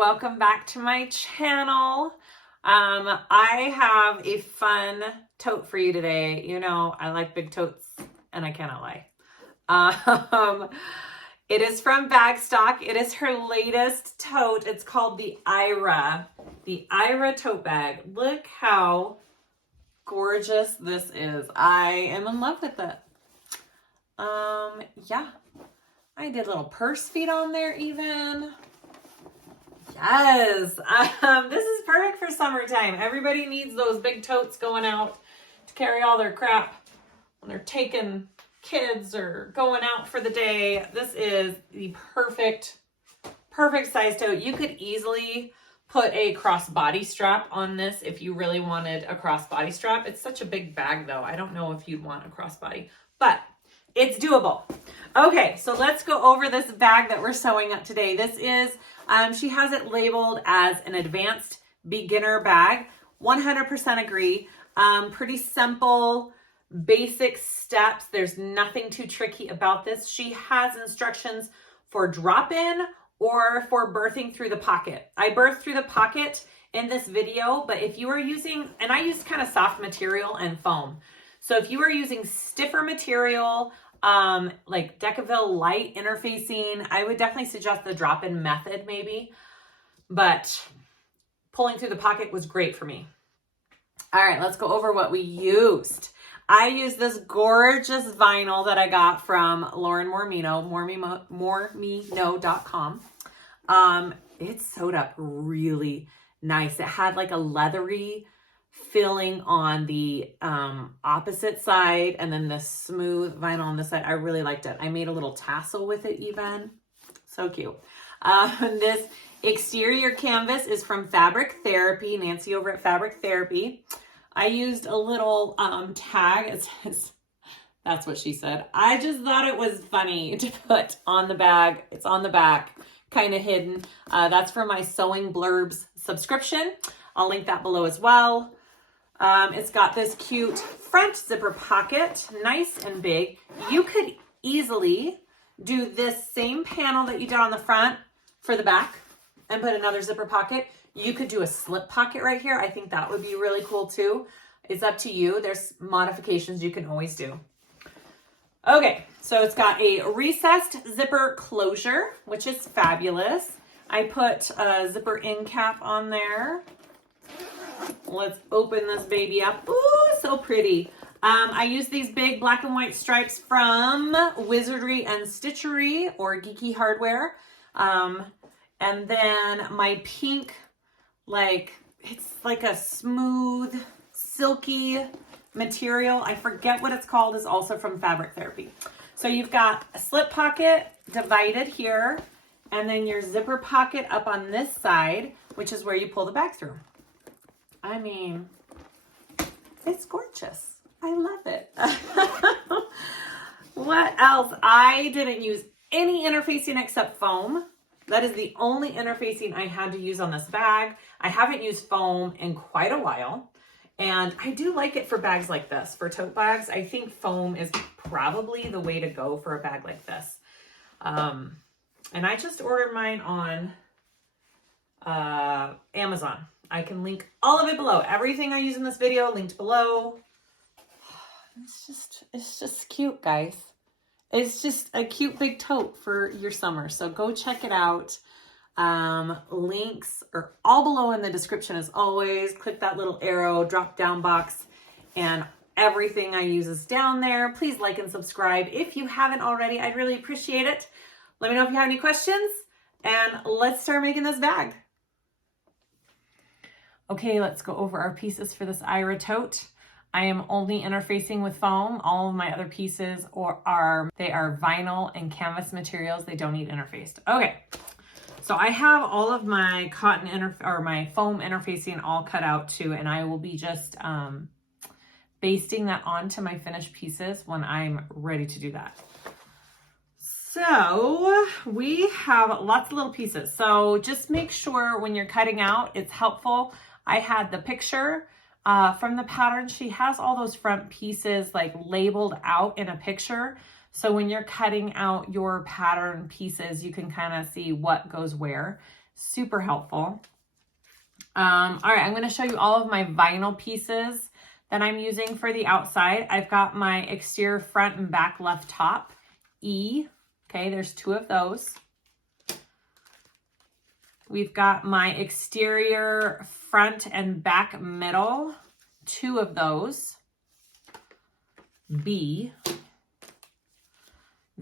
welcome back to my channel. I have a fun tote for you today. You know, I like big totes and I cannot lie. It is from Bagstock. It is her latest tote. It's called the Eira Tote Bag. Look how gorgeous this is. I am in love with it. Yeah, I did little purse feet on there even. Yes, this is perfect for summertime. Everybody needs those big totes going out to carry all their crap when they're taking kids or going out for the day. This is the perfect size tote. You could easily put a crossbody strap on this if you really wanted a crossbody strap. It's such a big bag though. I don't know if you'd want a crossbody, but it's doable. Okay, so let's go over this bag that we're sewing up today. This is, she has it labeled as an advanced beginner bag. 100% agree. Pretty simple, basic steps. There's nothing too tricky about this. She has instructions for drop-in or for birthing through the pocket. I birthed through the pocket in this video, but if you are using, and I use kind of soft material and foam. So if you are using stiffer material, like Decaville light interfacing, I would definitely suggest the drop-in method maybe, but pulling through the pocket was great for me. All right, let's go over what we used. I used this gorgeous vinyl that I got from Lauren Mormino, moremino.com. It sewed up really nice. It had like a leathery filling on the opposite side and then the smooth vinyl on this side. I really liked it. I made a little tassel with it even. So cute. This exterior canvas is from Fabric Therapy, Nancy over at Fabric Therapy. I used a little tag. It says, that's what she said. I just thought it was funny to put on the bag. It's on the back, kind of hidden. That's for my Sewing Blurbs subscription. I'll link that below as well. It's got this cute front zipper pocket, nice and big. You could easily do this same panel that you did on the front for the back and put another zipper pocket. You could do a slip pocket right here. I think that would be really cool too. It's up to you. There's modifications you can always do. Okay, so it's got a recessed zipper closure, which is fabulous. I put a zipper end cap on there. Let's open this baby up. Ooh, so pretty. I use these big black and white stripes from Wizardry and Stitchery or Geeky Hardware. And then my pink, it's like a smooth, silky material. I forget what it's called, is also from Fabric Therapy. So you've got a slip pocket divided here, and then your zipper pocket up on this side, which is where you pull the bag through. I mean, it's gorgeous. I love it. What else? I didn't use any interfacing except foam. That is the only interfacing I had to use on this bag. I haven't used foam in quite a while. And I do like it for bags like this. For tote bags, I think foam is probably the way to go for a bag like this. And I just ordered mine on Amazon. I can link all of it below. Everything I use in this video linked below. It's just cute, guys. It's just a cute big tote for your summer. So go check it out. Links are all below in the description as always. Click that little arrow drop down box and everything I use is down there. Please like and subscribe if you haven't already. I'd really appreciate it. Let me know if you have any questions and let's start making this bag. Okay, let's go over our pieces for this Eira tote. I am only interfacing with foam. All of my other pieces are vinyl and canvas materials. They don't need interfaced. Okay, so I have all of my my foam interfacing all cut out too, and I will be just basting that onto my finished pieces when I'm ready to do that. So we have lots of little pieces. So just make sure when you're cutting out, it's helpful. I had the picture from the pattern. She has all those front pieces labeled out in a picture. So when you're cutting out your pattern pieces, you can kind of see what goes where. Super helpful. All right, I'm going to show you all of my vinyl pieces that I'm using for the outside. I've got my exterior front and back left top, E. Okay, there's 2 of those. We've got my exterior front and back middle, 2 of those, B.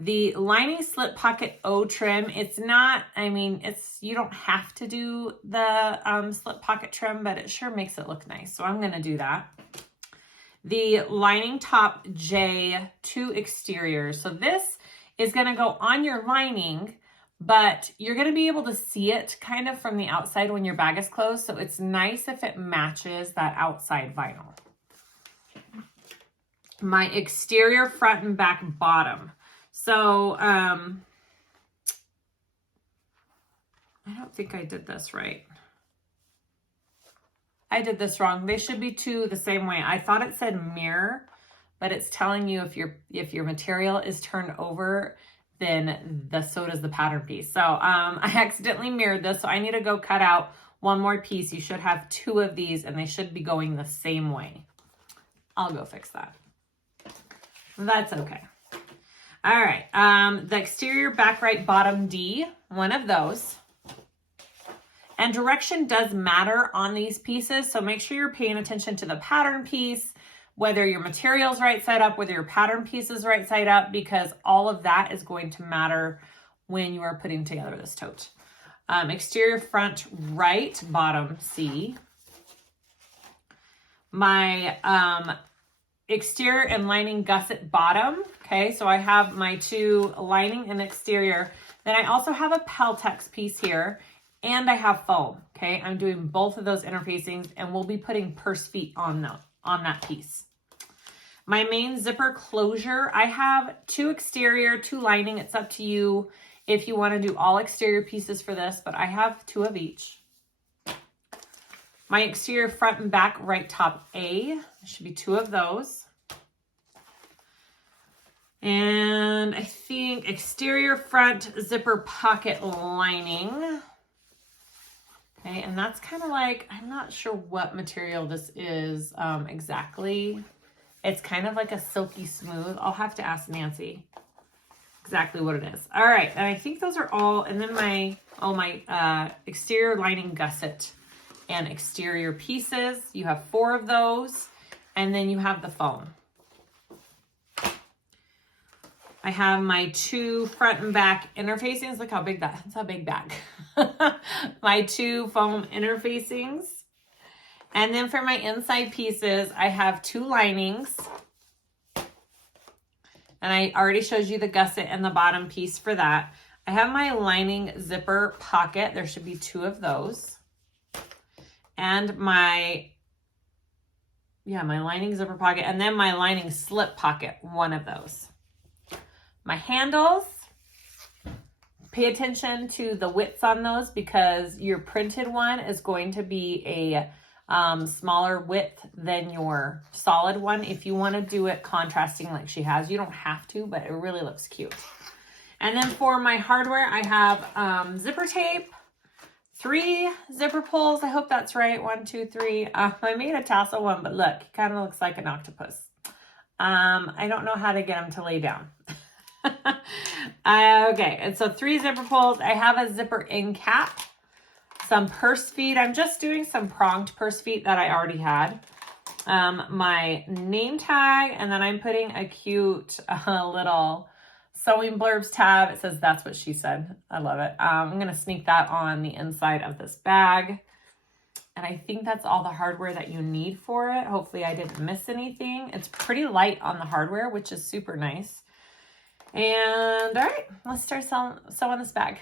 The lining slip pocket O trim, it's not, I mean, you don't have to do the slip pocket trim, but it sure makes it look nice. So I'm going to do that. The lining top J, 2 exteriors. So this is going to go on your lining, but you're going to be able to see it kind of from the outside when your bag is closed. So it's nice if it matches that outside vinyl. My exterior front and back bottom. So, I don't think I did this right. I did this wrong. They should be 2 the same way. I thought it said mirror, but it's telling you if your material is turned over, then so does the pattern piece. So, I accidentally mirrored this, so I need to go cut out 1 more piece. You should have 2 of these, and they should be going the same way. I'll go fix that. That's okay. All right, the exterior back right bottom D, 1 of those. And direction does matter on these pieces, so make sure you're paying attention to the pattern piece, whether your material's right side up, whether your pattern piece is right side up, because all of that is going to matter when you are putting together this tote. Exterior front right bottom C. My exterior and lining gusset bottom. Okay, so I have my 2 lining and exterior. Then I also have a Peltex piece here, and I have foam. Okay, I'm doing both of those interfacings, and we'll be putting purse feet on that piece. My main zipper closure, I have 2 exterior, 2 lining. It's up to you if you want to do all exterior pieces for this, but I have 2 of each. My exterior front and back right top A, there should be 2 of those. And I think exterior front zipper pocket lining. Okay, and that's kind of like, I'm not sure what material this is exactly. It's kind of like a silky smooth. I'll have to ask Nancy exactly what it is. All right, and I think those are all, and then my exterior lining gusset and exterior pieces. You have 4 of those, and then you have the foam. I have my 2 front and back interfacings. Look how big that's a big bag. My 2 foam interfacings. And then for my inside pieces, I have 2 linings. And I already showed you the gusset and the bottom piece for that. I have my lining zipper pocket. There should be 2 of those. And my lining zipper pocket. And then my lining slip pocket, 1 of those. My handles, pay attention to the widths on those because your printed one is going to be a smaller width than your solid one. If you want to do it contrasting like she has, you don't have to, but it really looks cute. And then for my hardware, I have zipper tape, 3 zipper pulls. I hope that's right. 1, 2, 3. I made a tassel one, but look, it kind of looks like an octopus. I don't know how to get them to lay down. Okay, and so 3 zipper pulls. I have a zipper end cap, some purse feet. I'm just doing some pronged purse feet that I already had. My name tag, and then I'm putting a cute little sewing blurbs tab. It says That's What She Said. I love it. I'm going to sneak that on the inside of this bag. And I think that's all the hardware that you need for it. Hopefully I didn't miss anything. It's pretty light on the hardware, which is super nice. And all right, let's start sewing this bag.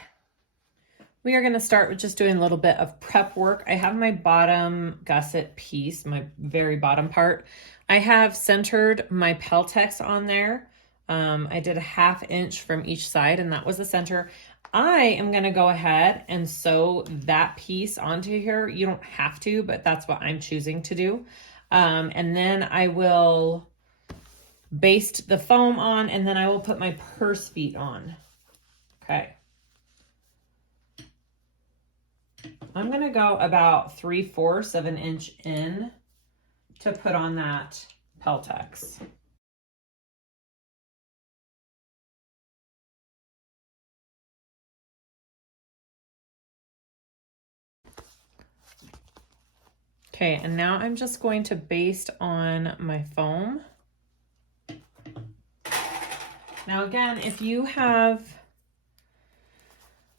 We are going to start with just doing a little bit of prep work. I have my bottom gusset piece, my very bottom part. I have centered my Peltex on there. I did a 1/2 inch from each side, and that was the center. I am going to go ahead and sew that piece onto here. You don't have to, but that's what I'm choosing to do. And then I will baste the foam on, and then I will put my purse feet on. Okay. I'm gonna go about 3/4 of an inch in to put on that Peltex. Okay, and now I'm just going to baste on my foam. Now again, if you have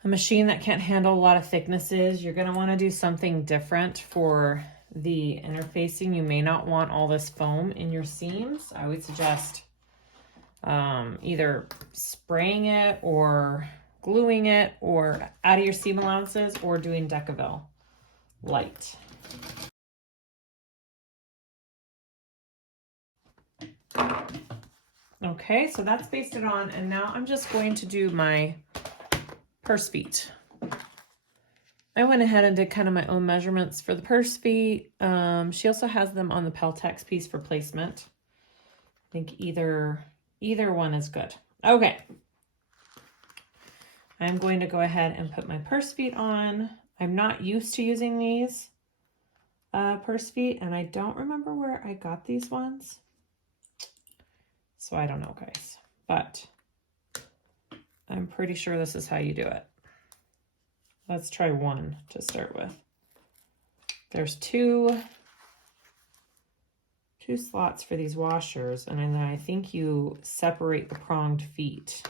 a machine that can't handle a lot of thicknesses, you're gonna wanna do something different for the interfacing. You may not want all this foam in your seams. I would suggest either spraying it or gluing it or out of your seam allowances or doing Decaville light. Okay, so that's basted on, and now I'm just going to do my purse feet. I went ahead and did kind of my own measurements for the purse feet. She also has them on the Peltex piece for placement. I think either one is good. Okay. I'm going to go ahead and put my purse feet on. I'm not used to using these purse feet, and I don't remember where I got these ones. So I don't know, guys, but I'm pretty sure this is how you do it. Let's try one to start with. There's two slots for these washers, and then I think you separate the pronged feet.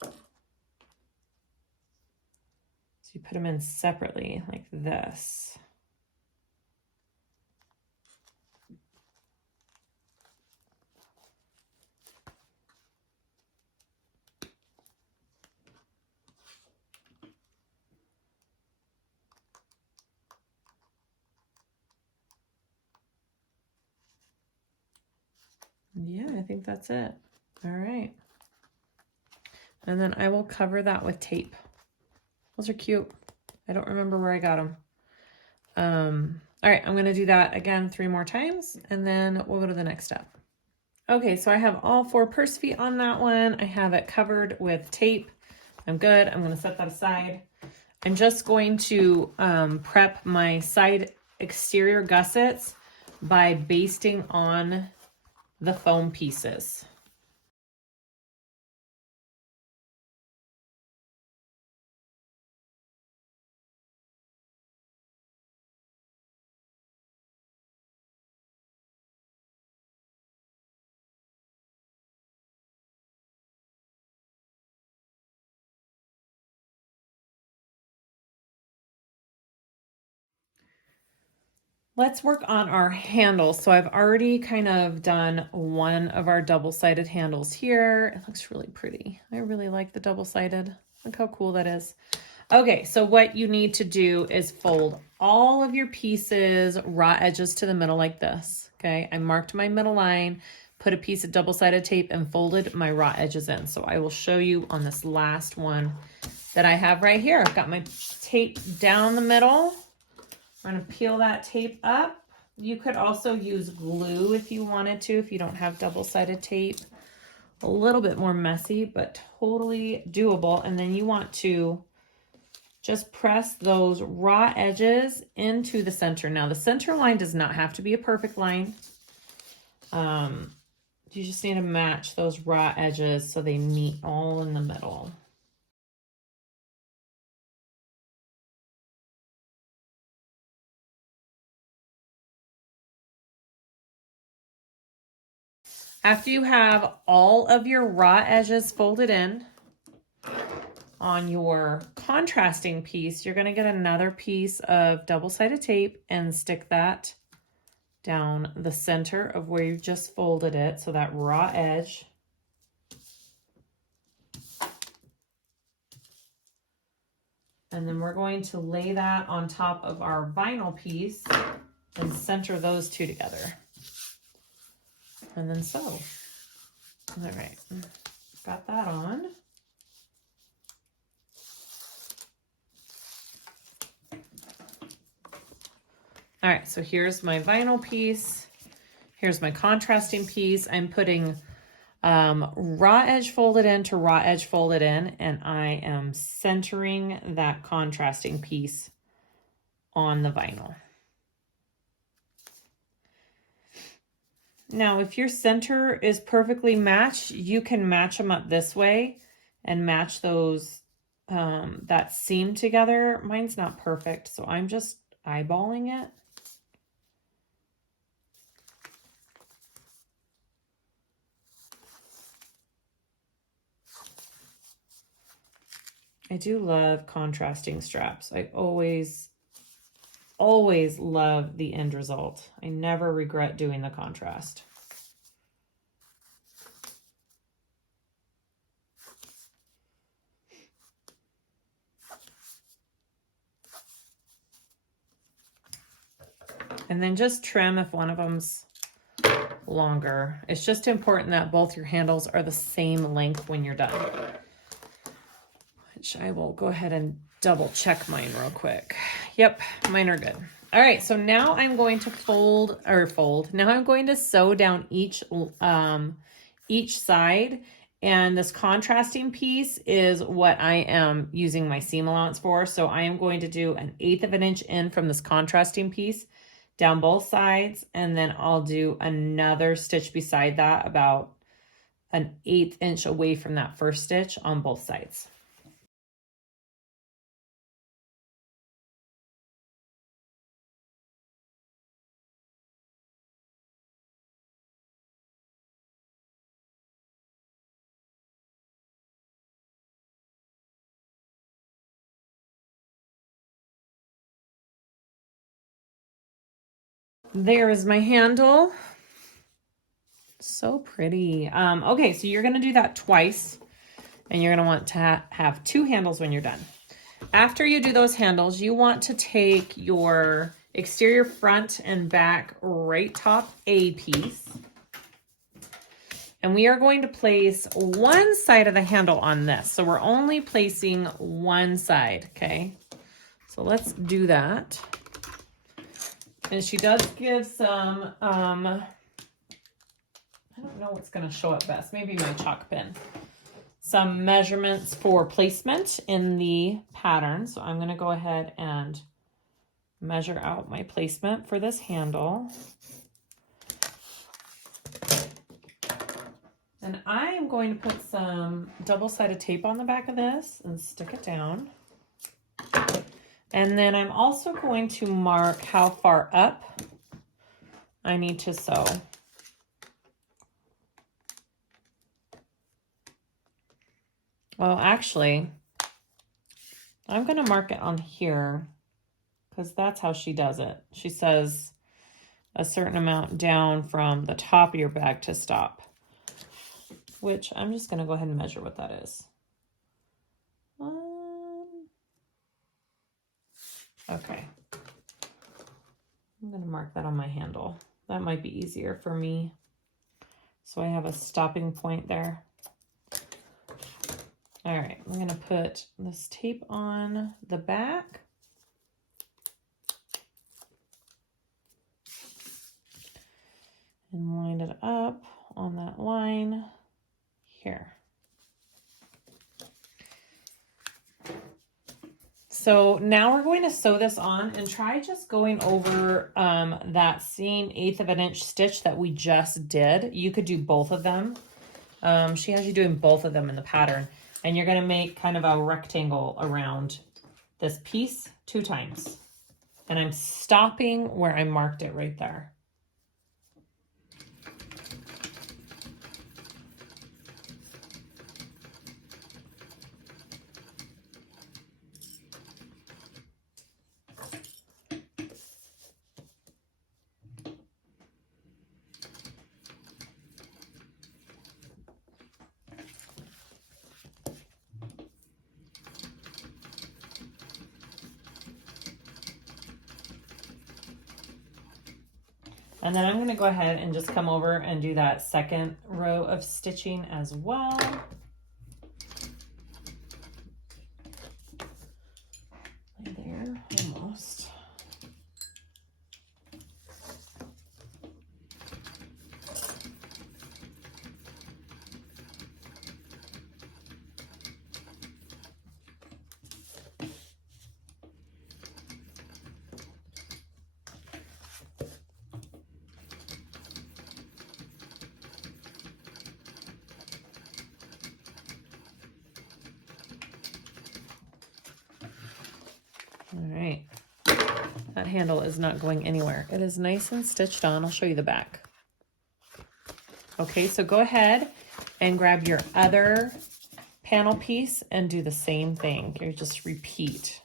So you put them in separately like this. Yeah, I think that's it. All right. And then I will cover that with tape. Those are cute. I don't remember where I got them. All right, I'm gonna do that again 3 more times, and then we'll go to the next step. Okay, so I have all 4 purse feet on that one. I have it covered with tape. I'm good. I'm gonna set that aside. I'm just going to prep my side exterior gussets by basting on the foam pieces. Let's work on our handles. So I've already kind of done one of our double-sided handles here. It looks really pretty. I really like the double-sided. Look how cool that is. Okay, so what you need to do is fold all of your pieces, raw edges to the middle like this. Okay, I marked my middle line, put a piece of double-sided tape and folded my raw edges in. So I will show you on this last one that I have right here. I've got my tape down the middle. I'm going to peel that tape up. You could also use glue if you wanted to, if you don't have double-sided tape. A little bit more messy, but totally doable. And then you want to just press those raw edges into the center. Now, the center line does not have to be a perfect line. You just need to match those raw edges so they meet all in the middle. After you have all of your raw edges folded in on your contrasting piece, you're going to get another piece of double-sided tape and stick that down the center of where you just folded it, so that raw edge. And then we're going to lay that on top of our vinyl piece and center those two together. And then sew. All right, got that on. All right, so here's my vinyl piece. Here's my contrasting piece. I'm putting raw edge folded in to raw edge folded in, and I am centering that contrasting piece on the vinyl. Now, if your center is perfectly matched, you can match them up this way and match those, that seam together. Mine's not perfect, so I'm just eyeballing it. I do love contrasting straps. I always love the end result. I never regret doing the contrast. And then just trim if one of them's longer. It's just important that both your handles are the same length when you're done. Which I will go ahead and double check mine real quick. Yep, mine are good. All right, so now I'm going to now I'm going to sew down each side, and this contrasting piece is what I am using my seam allowance for. So I am going to do 1/8 of an inch in from this contrasting piece down both sides, and then I'll do another stitch beside that about 1/8 inch away from that first stitch on both sides. There is my handle. So pretty. Okay, so you're going to do that twice, and you're going to want to have 2 handles when you're done. After you do those handles, you want to take your exterior front and back right top A piece, and we are going to place one side of the handle on this. So we're only placing one side, okay? So let's do that. And she does give some, I don't know what's going to show up best. Maybe my chalk pen. Some measurements for placement in the pattern. So I'm going to go ahead and measure out my placement for this handle. And I am going to put some double-sided tape on the back of this and stick it down. And then I'm also going to mark how far up I need to sew. Well, actually, I'm going to mark it on here because that's how she does it. She says a certain amount down from the top of your bag to stop, which I'm just going to go ahead and measure what that is. Okay. I'm going to mark that on my handle. That might be easier for me. So I have a stopping point there. All right, I'm going to put this tape on the back. And line it up on that line here. So now we're going to sew this on, and try just going over that same 1/8 of an inch stitch that we just did. You could do both of them. She has you doing both of them in the pattern, and you're going to make kind of a rectangle around this piece 2 times. And I'm stopping where I marked it right there. And then I'm going to go ahead and just come over and do that second row of stitching as well. Right there, almost. right. That handle is not going anywhere. It is nice and stitched on. I'll show you the back. Okay, so go ahead and grab your other panel piece and do the same thing. You just repeat.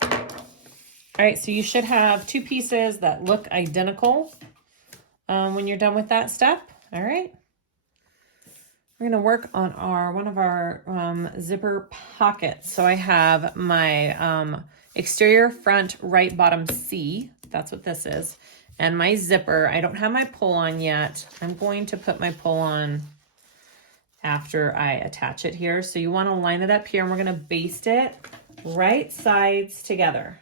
All right, so you should have two pieces that look identical when you're done with that step. All right. We're gonna work on one of our zipper pockets. So I have my exterior front right bottom C, that's what this is, and my zipper. I don't have my pull on yet. I'm going to put my pull on after I attach it here. So you wanna line it up here and we're gonna baste it right sides together.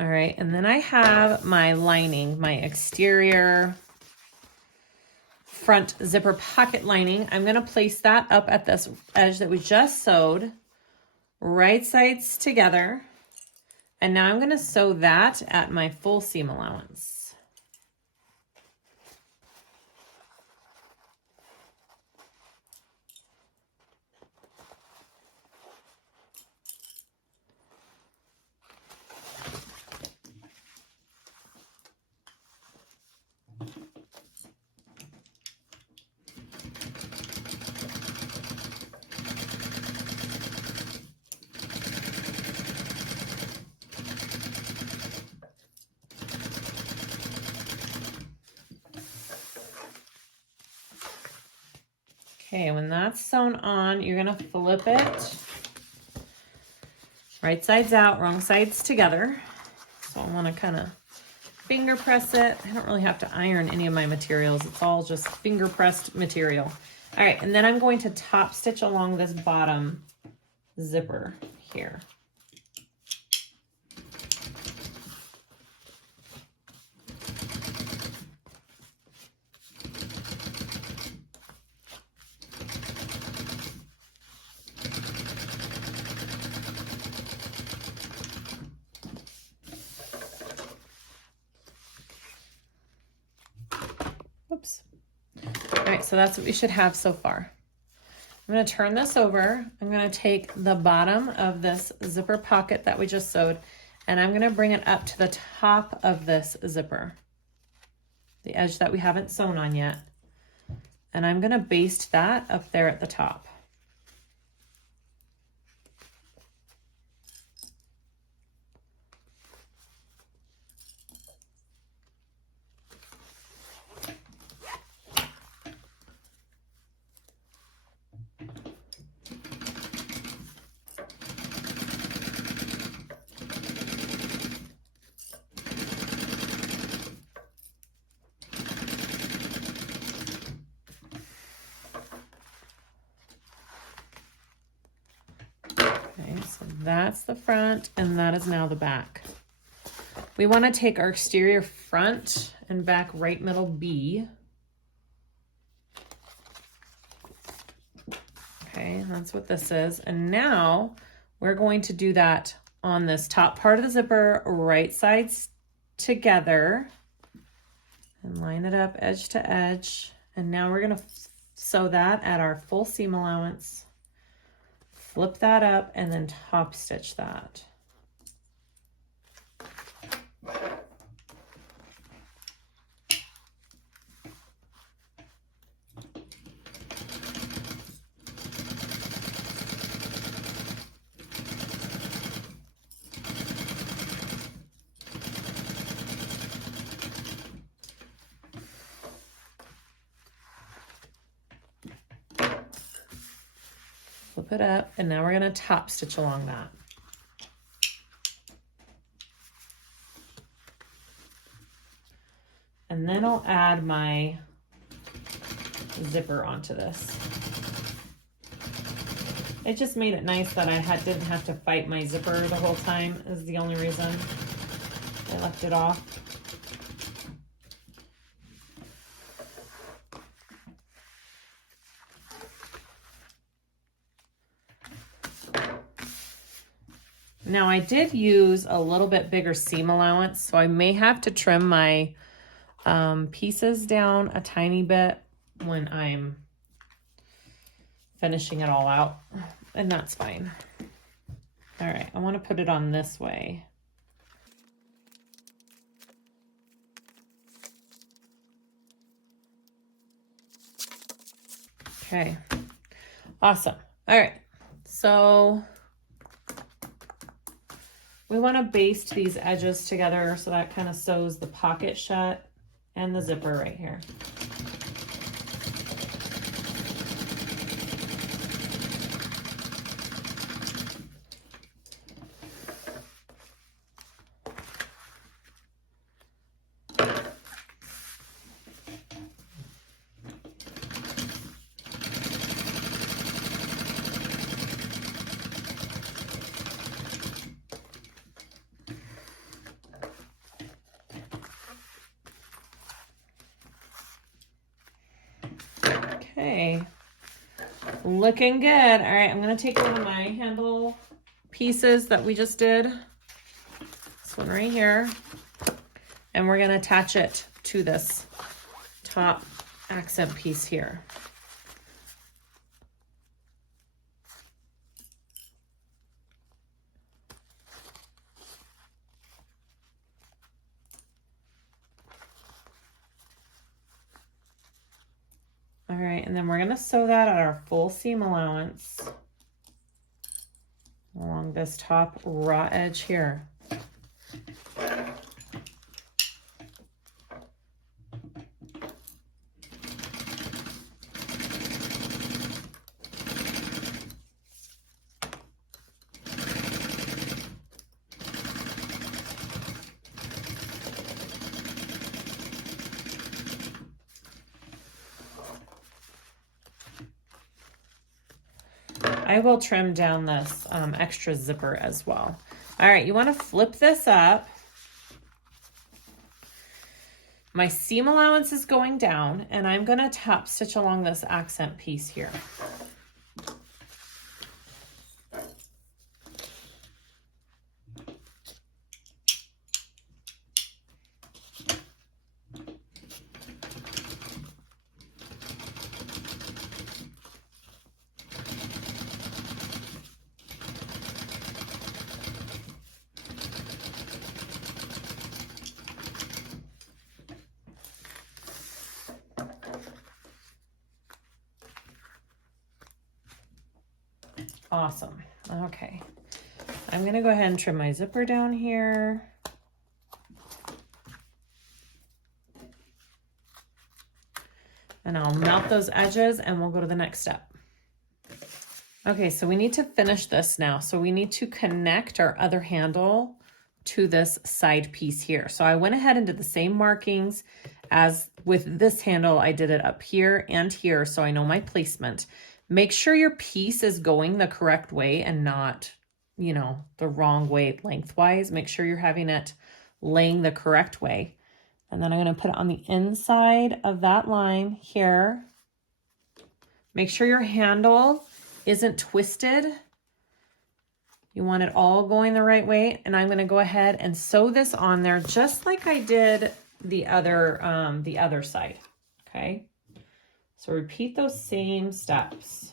All right, and then I have my lining, my exterior front zipper pocket lining. I'm gonna place that up at this edge that we just sewed, right sides together. And now I'm gonna sew that at my full seam allowance. Okay, when that's sewn on, you're gonna flip it right sides out, wrong sides together. So I wanna kind of finger press it. I don't really have to iron any of my materials. It's all just finger pressed material. All right, and then I'm going to top stitch along this bottom zipper here. Oops. All right, so that's what we should have so far. I'm going to turn this over. I'm going to take the bottom of this zipper pocket that we just sewed, and I'm going to bring it up to the top of this zipper, the edge that we haven't sewn on yet. And I'm going to baste that up there at the top. Okay, so that's the front and that is now the back. We want to take our exterior front and back right middle B. Okay, that's what this is. And now we're going to do that on this top part of the zipper, right sides together, and line it up edge to edge. And now we're going to sew that at our full seam allowance. Flip that up and then top stitch that. Flip it up, and now we're going to top stitch along that. And then I'll add my zipper onto this. It just made it nice that I didn't have to fight my zipper the whole time, is the only reason I left it off. Now I did use a little bit bigger seam allowance, so I may have to trim my pieces down a tiny bit when I'm finishing it all out, and that's fine. All right, I want to put it on this way. Okay, awesome. All right, so we want to baste these edges together so that kind of sews the pocket shut and the zipper right here. Okay, looking good. All right, I'm gonna take one of my handle pieces that we just did, this one right here, and we're gonna attach it to this top accent piece here. All right, and then we're gonna sew that at our full seam allowance along this top raw edge here. I will trim down this extra zipper as well. All right, you want to flip this up. My seam allowance is going down, and I'm going to top stitch along this accent piece here. Awesome. Okay. I'm going to go ahead and trim my zipper down here. And I'll mount those edges and we'll go to the next step. Okay, so we need to finish this now. So we need to connect our other handle to this side piece here. So I went ahead and did the same markings as with this handle. I did it up here and here, so I know my placement. Make sure your piece is going the correct way and not, you know, the wrong way lengthwise. Make sure you're having it laying the correct way. And then I'm going to put it on the inside of that line here. Make sure your handle isn't twisted. You want it all going the right way. And I'm going to go ahead and sew this on there just like I did the other side. Okay. So repeat those same steps.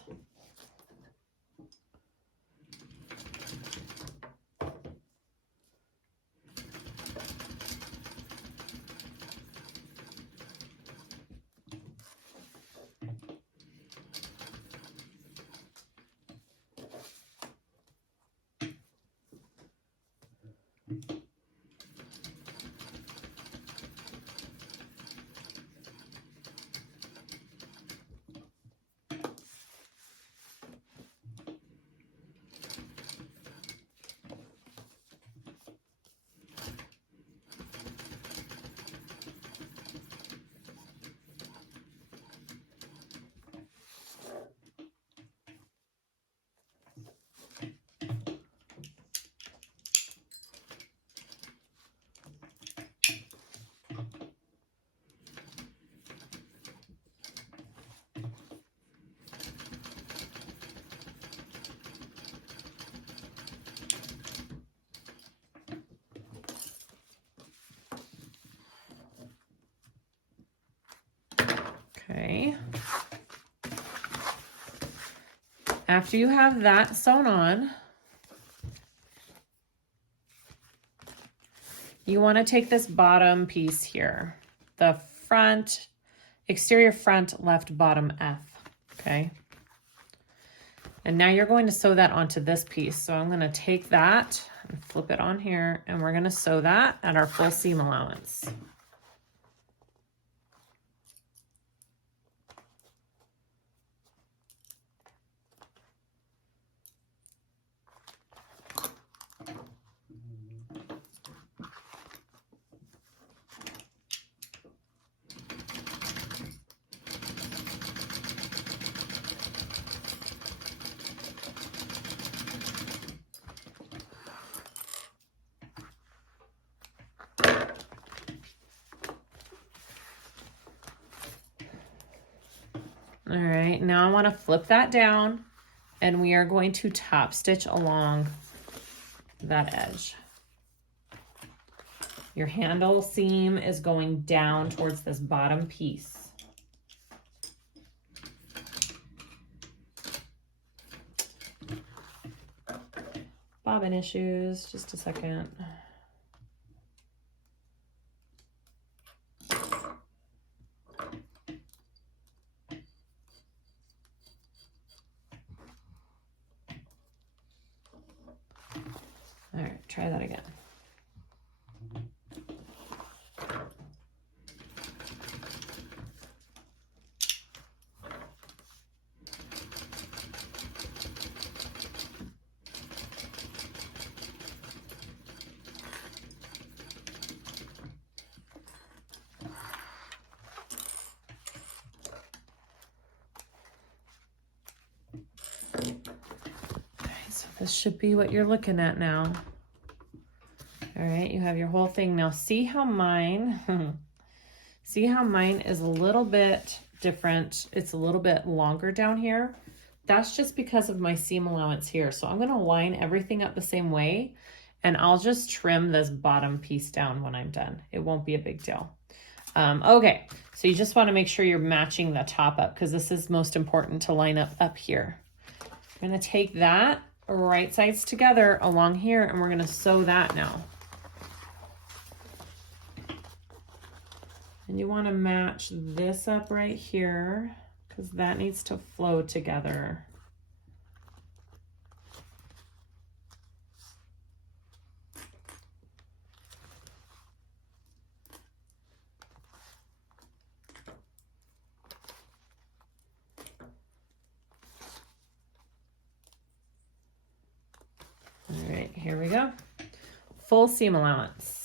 Okay. After you have that sewn on, you want to take this bottom piece here, the front, exterior front left bottom F, okay? And now you're going to sew that onto this piece. So I'm going to take that and flip it on here, and we're going to sew that at our full seam allowance. All right, now I want to flip that down, and we are going to top stitch along that edge. Your handle seam is going down towards this bottom piece. Bobbin issues, just a second. All right, try that again. This should be what you're looking at now. All right, you have your whole thing. Now see how mine, see how mine is a little bit different. It's a little bit longer down here. That's just because of my seam allowance here. So I'm gonna line everything up the same way, and I'll just trim this bottom piece down when I'm done. It won't be a big deal. Okay, so you just wanna make sure you're matching the top up, because this is most important to line up here. I'm gonna take that right sides together along here, and we're going to sew that now. And you want to match this up right here, because that needs to flow together. All right, here we go. Full seam allowance.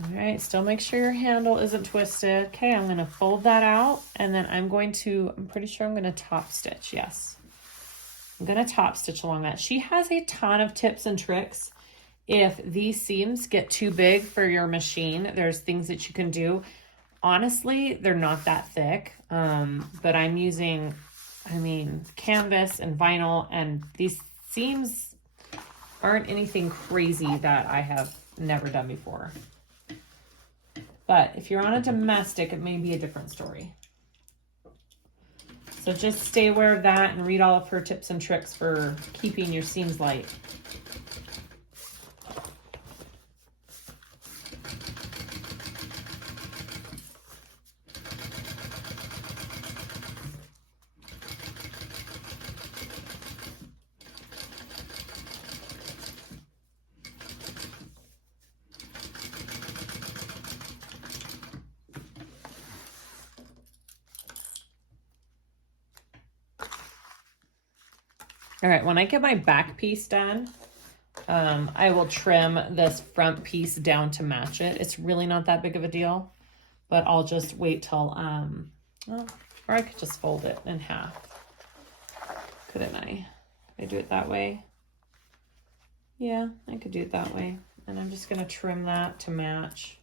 All right, still make sure your handle isn't twisted. Okay, I'm gonna fold that out, and then I'm pretty sure I'm gonna top stitch, yes. I'm gonna top stitch along that. She has a ton of tips and tricks. If these seams get too big for your machine, there's things that you can do. Honestly, they're not that thick, but I'm using, canvas and vinyl, and these seams aren't anything crazy that I have never done before. But if you're on a domestic, it may be a different story. So just stay aware of that and read all of her tips and tricks for keeping your seams light. All right, when I get my back piece done, I will trim this front piece down to match it. It's really not that big of a deal, but I'll just wait till, well, or I could just fold it in half. Couldn't I? Could I do it that way? Yeah, I could do it that way. And I'm just gonna trim that to match.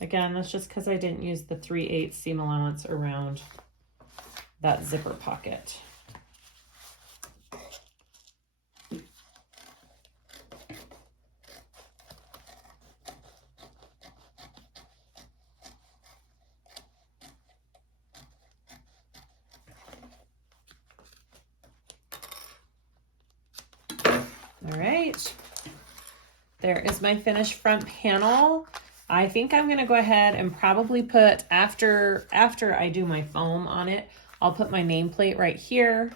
Again, that's just because I didn't use the 3/8 seam allowance around that zipper pocket. All right, there is my finished front panel. I think I'm gonna go ahead and probably put, after I do my foam on it, I'll put my nameplate right here.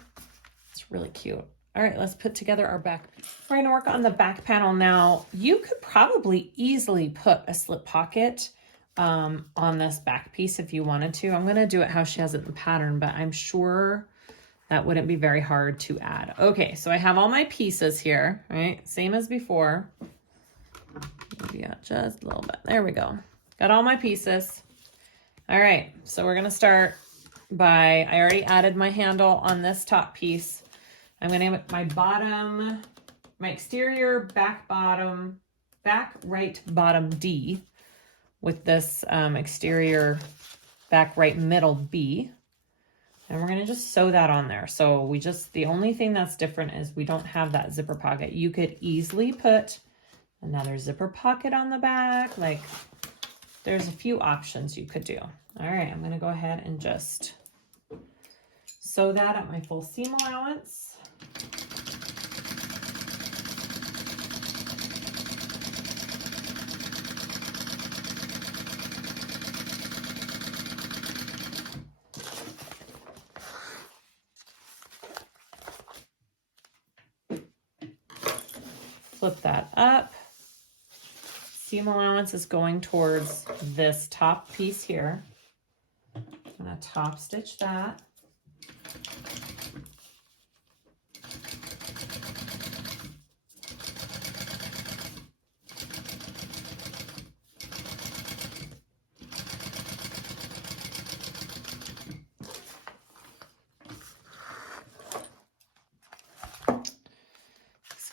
It's really cute. All right, let's put together our back piece. We're gonna work on the back panel now. You could probably easily put a slip pocket on this back piece if you wanted to. I'm gonna do it how she has it in the pattern, but I'm sure that wouldn't be very hard to add. Okay, so I have all my pieces here, right? Same as before. Maybe out just a little bit. There we go. Got all my pieces. All right, so we're gonna start by, I already added my handle on this top piece. I'm gonna make my bottom, my exterior back right bottom D with this exterior back right middle B. And we're gonna just sew that on there. So the only thing that's different is we don't have that zipper pocket. You could easily put another zipper pocket on the back. Like, there's a few options you could do. All right, I'm gonna go ahead and just sew that at my full seam allowance. Flip that up. Seam allowance is going towards this top piece here. I'm gonna top stitch that.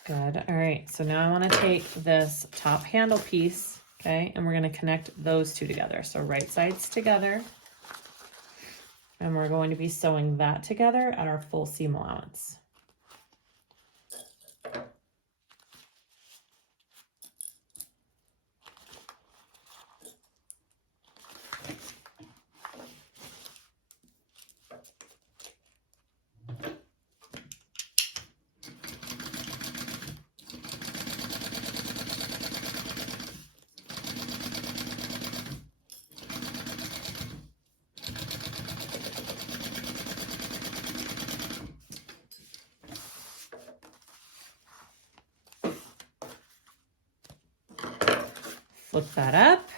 Good. All right, so now I want to take this top handle piece, okay, and we're going to connect those two together. So right sides together, and we're going to be sewing that together at our full seam allowance. Flip that up,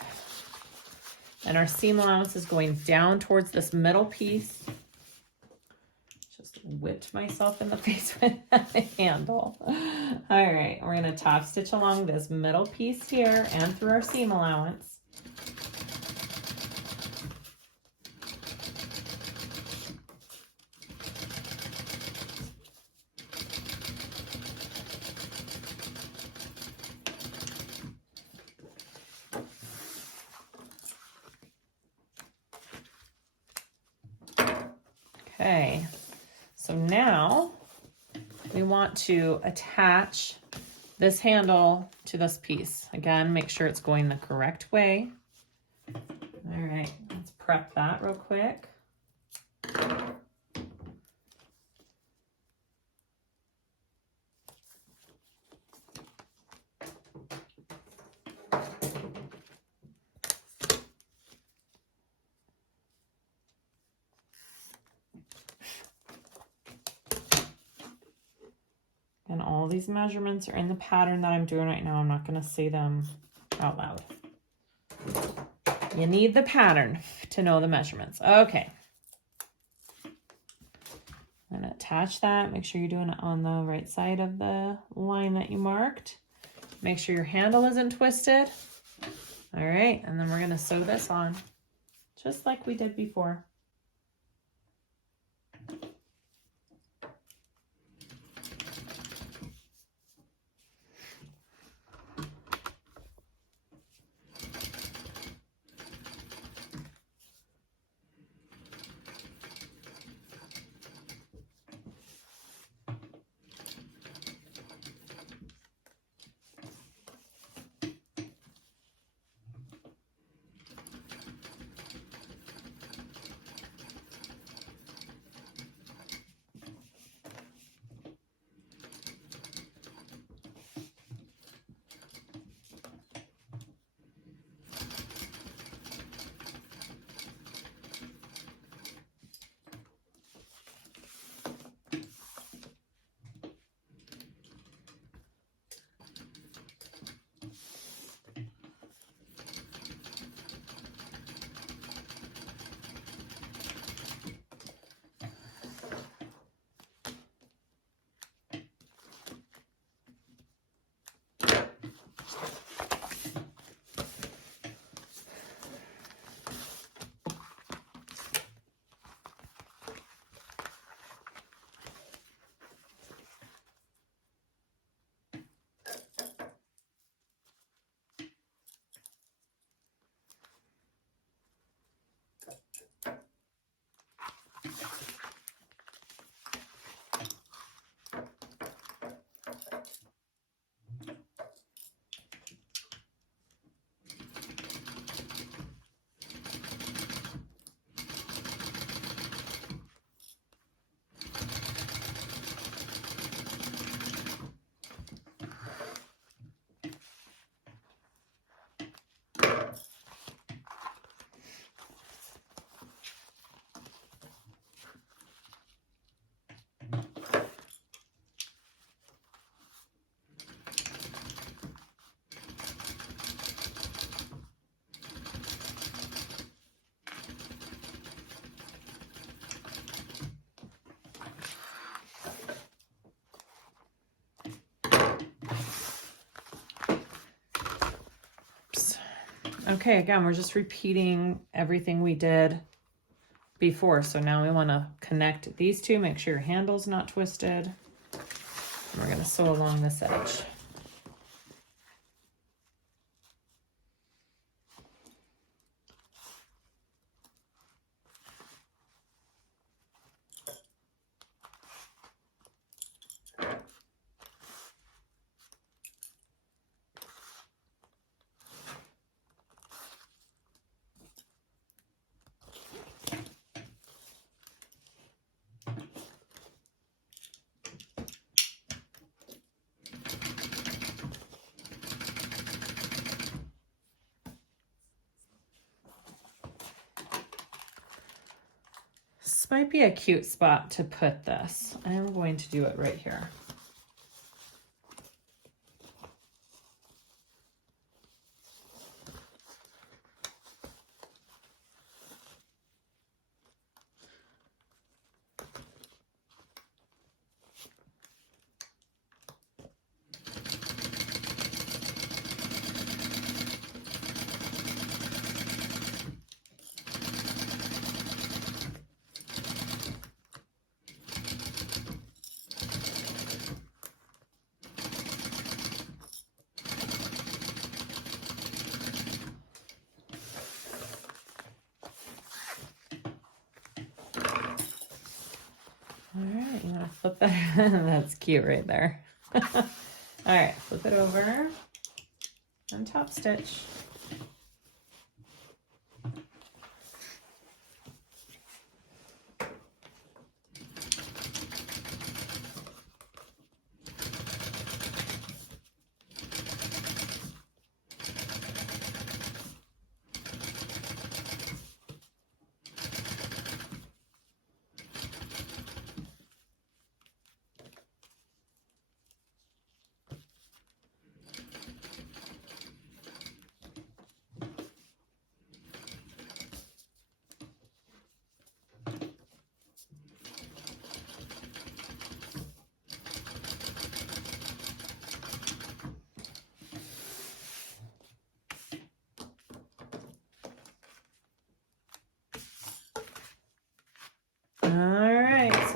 and our seam allowance is going down towards this middle piece. Just whipped myself in the face with that handle. All right, we're gonna top stitch along this middle piece here and through our seam allowance. Okay, so now we want to attach this handle to this piece. Again, make sure it's going the correct way. All right, let's prep that real quick. And all these measurements are in the pattern that I'm doing right now. I'm not going to say them out loud. You need the pattern to know the measurements. Okay. And attach that. Make sure you're doing it on the right side of the line that you marked. Make sure your handle isn't twisted. All right, and then we're gonna sew this on just like we did before. Okay, again, we're just repeating everything we did before. So now we want to connect these two, make sure your handle's not twisted. And we're going to sew along this edge. This might be a cute spot to put this. I'm going to do it right here. All right, you want to flip that? That's cute right there. All right, flip it over and top stitch.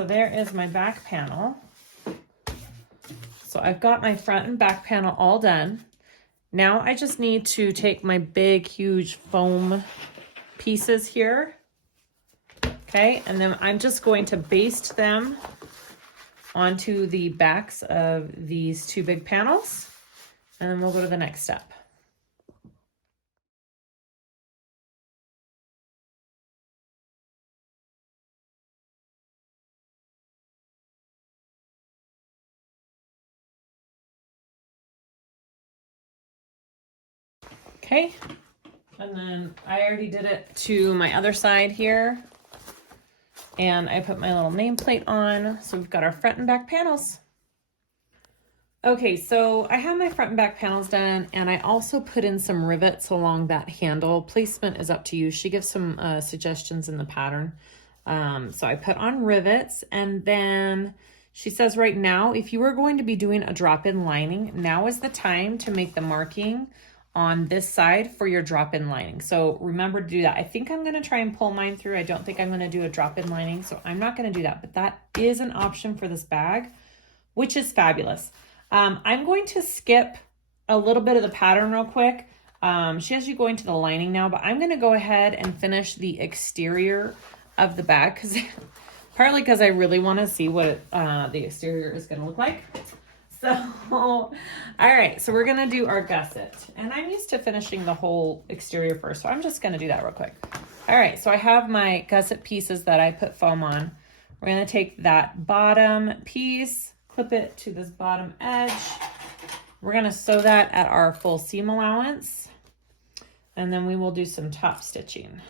so there is my back panel. So I've got my front and back panel all done. Now I just need to take my big, huge foam pieces here. Okay, and then I'm just going to baste them onto the backs of these two big panels, and then we'll go to the next step. Okay, and then I already did it to my other side here, and I put my little nameplate on. So we've got our front and back panels. Okay, so I have my front and back panels done, and I also put in some rivets along that handle. Placement is up to you. She gives some suggestions in the pattern. So I put on rivets, and then she says right now, if you were going to be doing a drop-in lining, now is the time to make the marking on this side for your drop-in lining. So remember to do that. I think I'm gonna try and pull mine through. I don't think I'm gonna do a drop-in lining, so I'm not gonna do that, but that is an option for this bag, which is fabulous. I'm going to skip a little bit of the pattern real quick. She has you going to the lining now, but I'm gonna go ahead and finish the exterior of the bag, partly because I really wanna see what the exterior is gonna look like. So, all right, so we're gonna do our gusset. And I'm used to finishing the whole exterior first, so I'm just gonna do that real quick. All right, so I have my gusset pieces that I put foam on. We're gonna take that bottom piece, clip it to this bottom edge. We're gonna sew that at our full seam allowance, and then we will do some top stitching.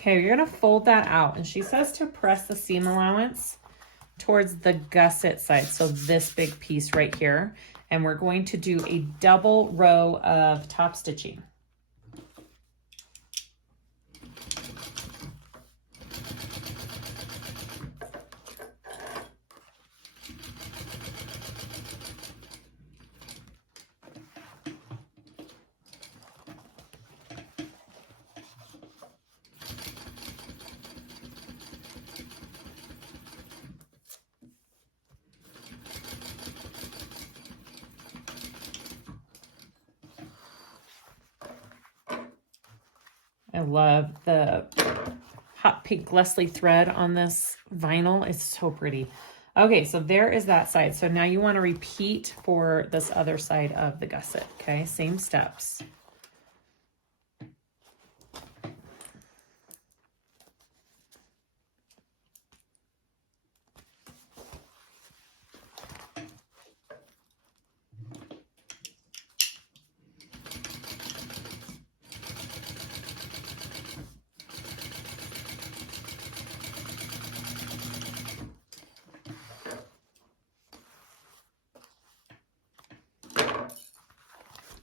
Okay, you're gonna fold that out, and she says to press the seam allowance towards the gusset side, so this big piece right here, and we're going to do a double row of top stitching. I love the hot pink Leslie thread on this vinyl. It's so pretty. Okay, so there is that side. So now you want to repeat for this other side of the gusset, okay? Same steps.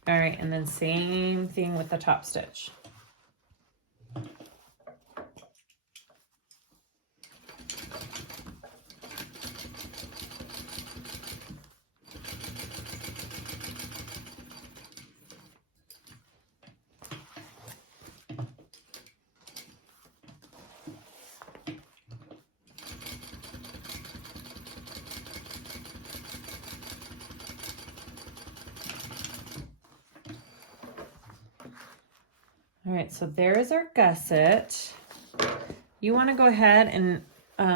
All right, and then same thing with the top stitch. All right, so there is our gusset. You want to go ahead and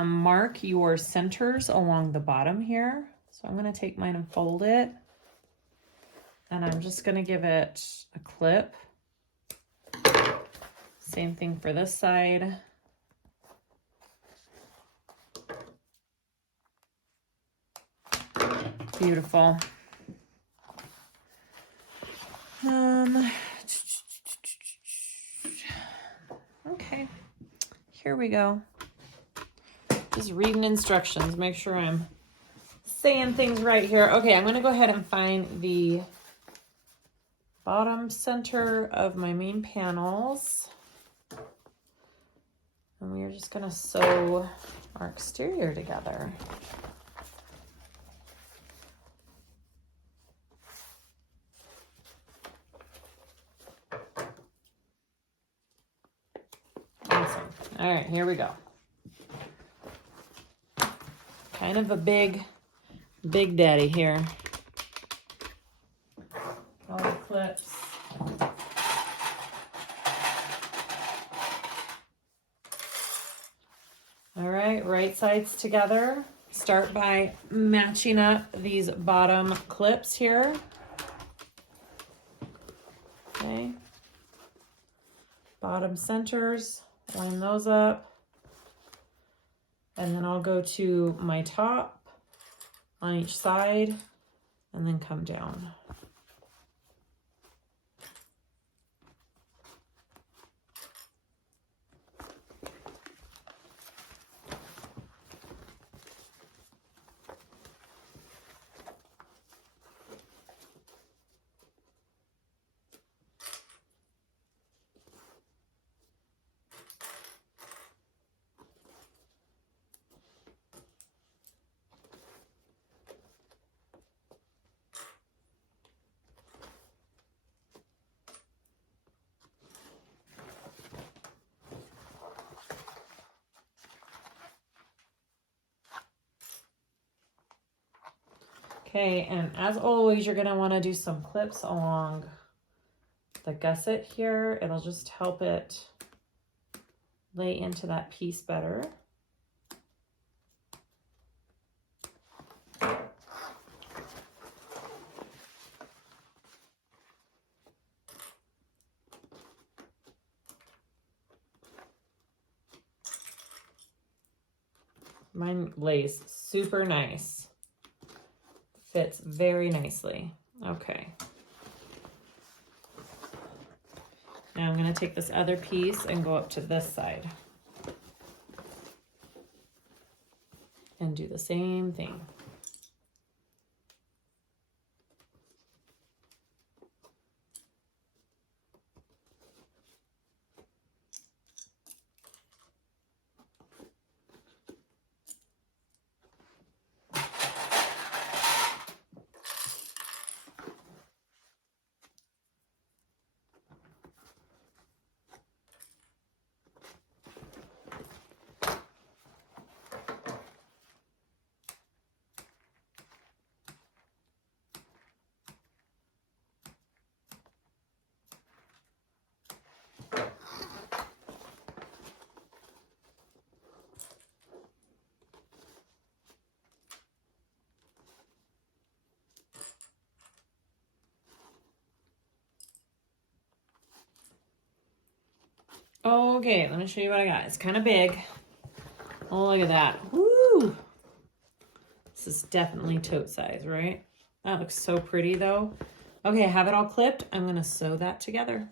mark your centers along the bottom here. So I'm going to take mine and fold it. And I'm just going to give it a clip. Same thing for this side. Beautiful. Okay, here we go. Just reading instructions, make sure I'm saying things right here. Okay, I'm gonna go ahead and find the bottom center of my main panels. And we are just going to sew our exterior together. Awesome. All right, here we go. Kind of a big daddy here. All the clips. All right sides together. Start by matching up these bottom clips here. Okay. Bottom centers, line those up. And then I'll go to my top on each side and then come down. Okay, and as always, you're gonna wanna do some clips along the gusset here. It'll just help it lay into that piece better. Mine lays super nice. Fits very nicely. Okay. Now I'm going to take this other piece and go up to this side and do the same thing. Okay, let me show you what I got. It's kind of big. Oh, look at that. Woo! This is definitely tote size, right? That looks so pretty though. Okay, I have it all clipped. I'm gonna sew that together.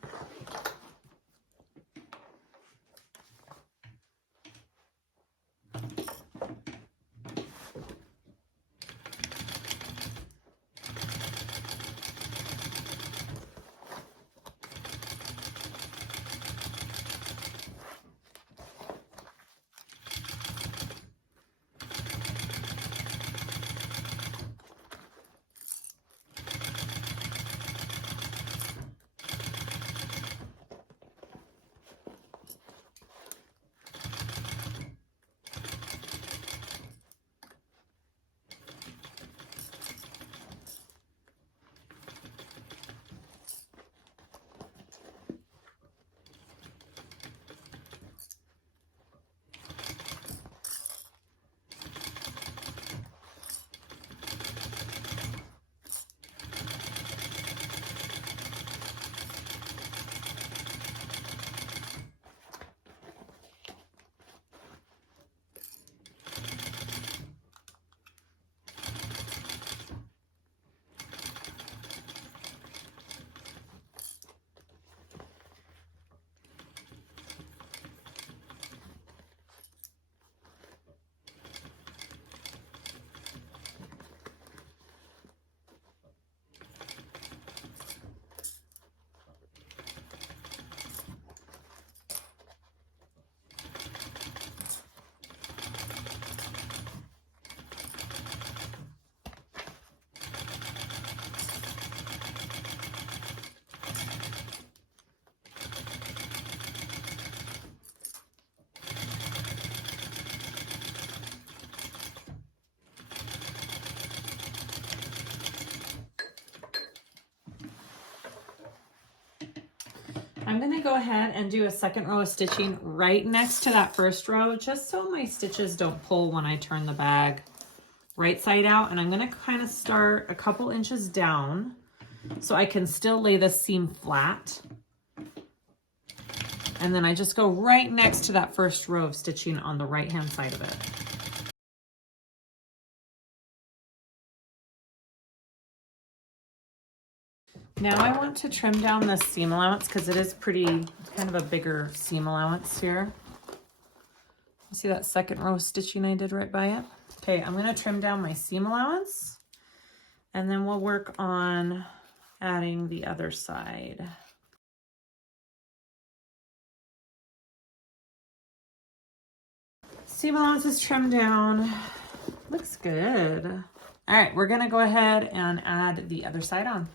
I'm going to go ahead and do a second row of stitching right next to that first row, just so my stitches don't pull when I turn the bag right side out. And I'm going to kind of start a couple inches down so I can still lay this seam flat. And then I just go right next to that first row of stitching on the right hand side of it. Now I want to trim down this seam allowance because it is pretty, kind of a bigger seam allowance here. See that second row of stitching I did right by it? Okay, I'm going to trim down my seam allowance and then we'll work on adding the other side. Seam allowance is trimmed down. Looks good. All right, we're going to go ahead and add the other side on.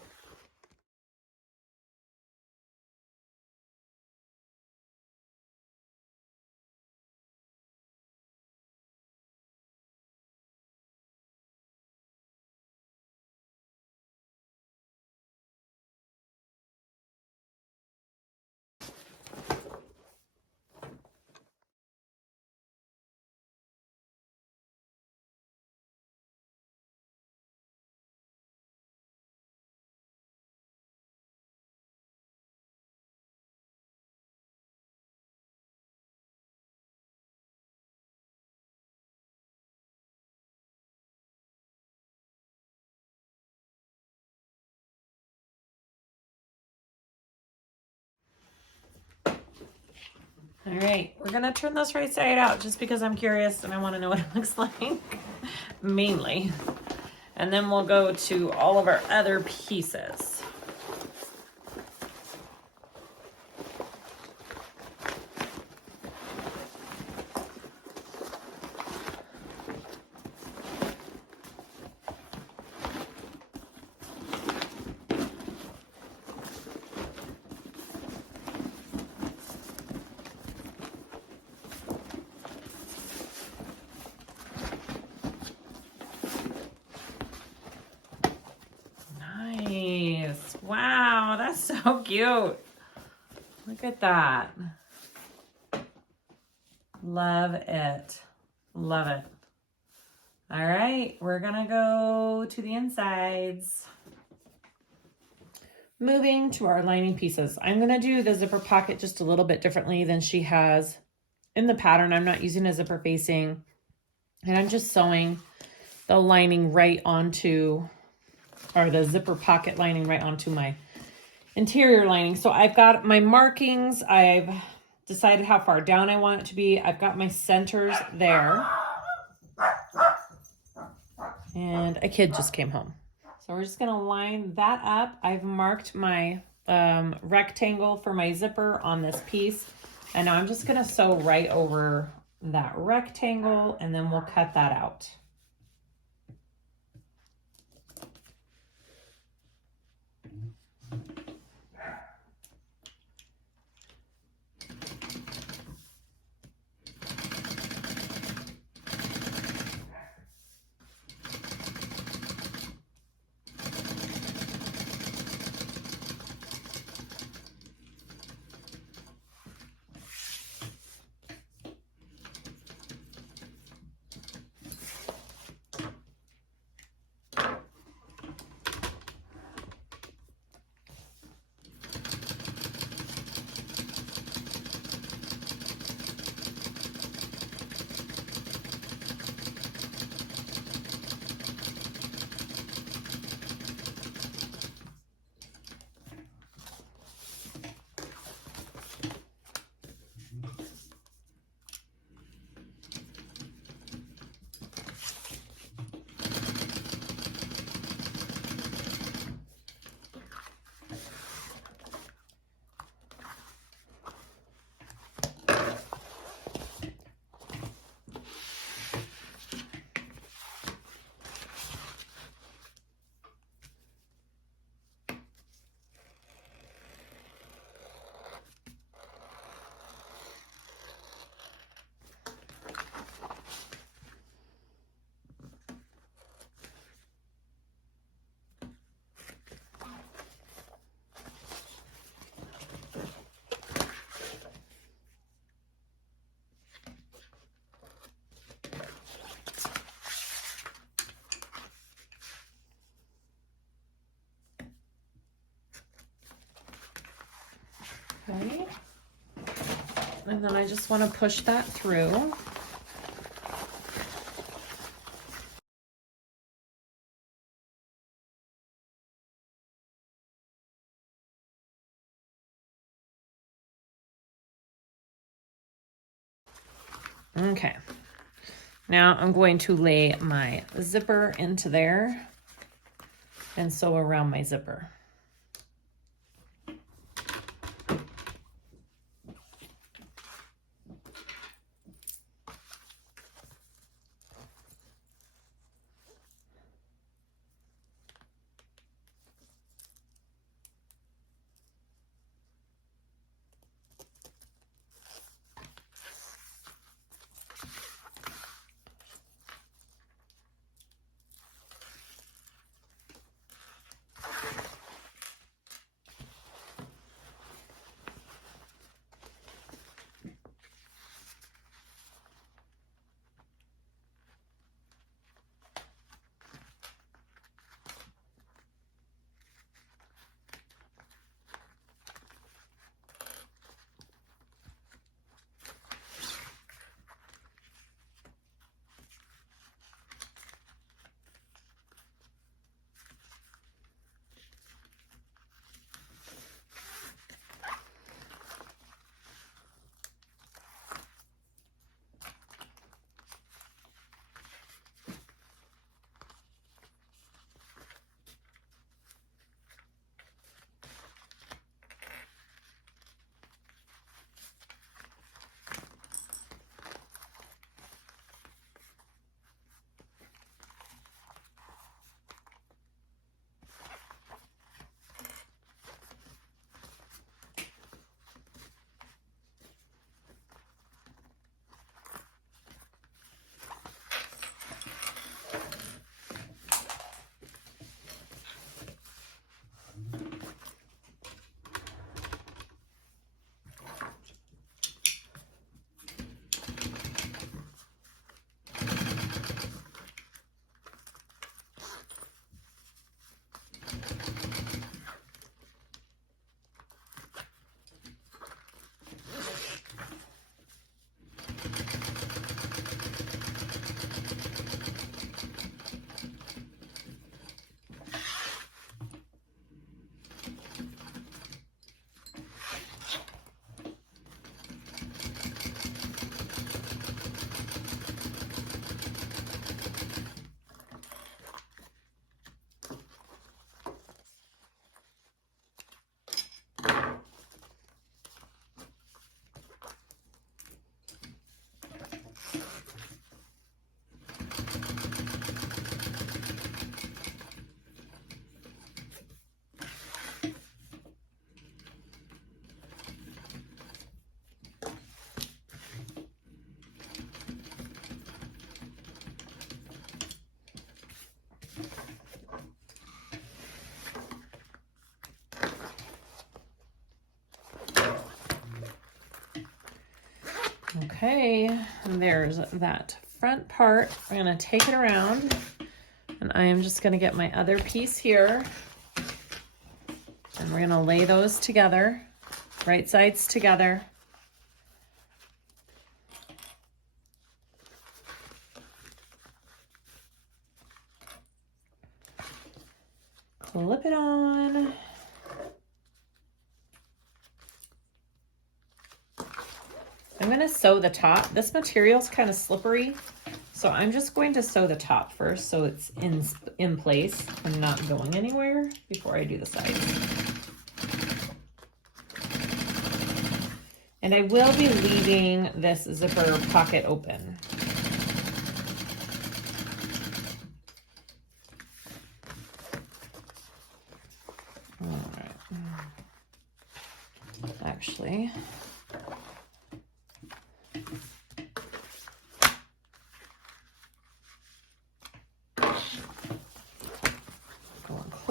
All right, we're gonna turn this right side out just because I'm curious and I wanna know what it looks like, mainly. And then we'll go to all of our other pieces. Wow, that's so cute. Look at that. Love it. Love it. All right, we're gonna go to the insides. Moving to our lining pieces. I'm gonna do the zipper pocket just a little bit differently than she has in the pattern. I'm not using a zipper facing, and I'm just sewing the lining right onto, or the zipper pocket lining right onto my interior lining. So I've got my markings. I've decided how far down I want it to be. I've got my centers there. And a kid just came home. So we're just gonna line that up. I've marked my rectangle for my zipper on this piece. And now I'm just gonna sew right over that rectangle and then we'll cut that out. Okay. And then I just want to push that through. Okay. Now I'm going to lay my zipper into there and sew around my zipper. Okay, and there's that front part. I'm gonna take it around and I am just gonna get my other piece here and we're gonna lay those together, right sides together. Clip it on. I'm going to sew the top. This material is kind of slippery, so I'm just going to sew the top first so it's in place and not going anywhere before I do the sides. And I will be leaving this zipper pocket open. All right. Actually,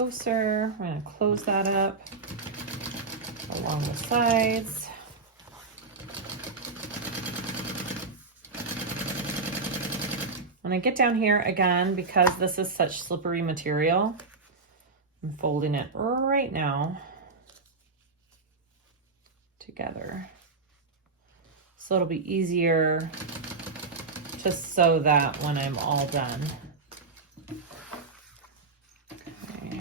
closer. We're going to close that up along the sides. When I get down here again, because this is such slippery material, I'm folding it right now together. So it'll be easier to sew that when I'm all done. Okay.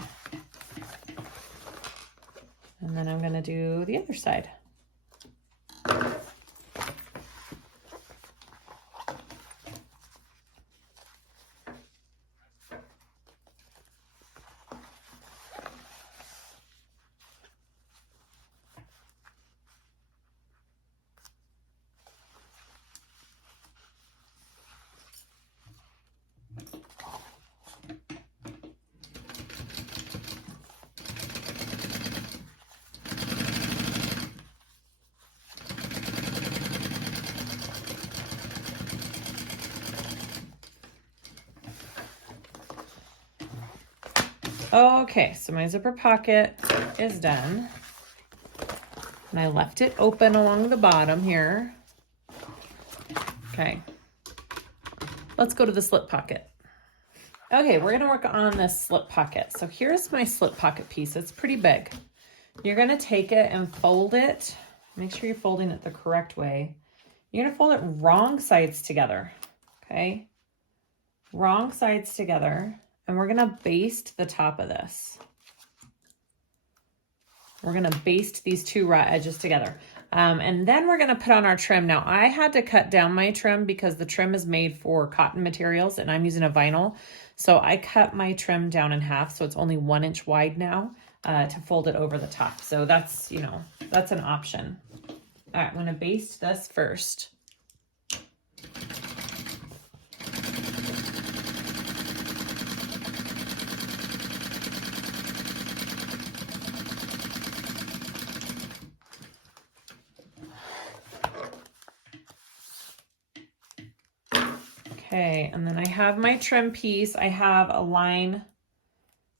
And then I'm going to do the other side. Okay, so my zipper pocket is done. And I left it open along the bottom here. Okay, let's go to the slip pocket. Okay, we're gonna work on this slip pocket. So here's my slip pocket piece. It's pretty big. You're gonna take it and fold it. Make sure you're folding it the correct way. You're gonna fold it wrong sides together, okay? Wrong sides together. And we're gonna baste the top of this. We're gonna baste these two raw edges together. And then we're gonna put on our trim. Now I had to cut down my trim because the trim is made for cotton materials and I'm using a vinyl. So I cut my trim down in half. So it's only 1 inch wide now to fold it over the top. So that's, you know, that's an option. All right, I'm gonna baste this first. Okay, and then I have my trim piece. I have a line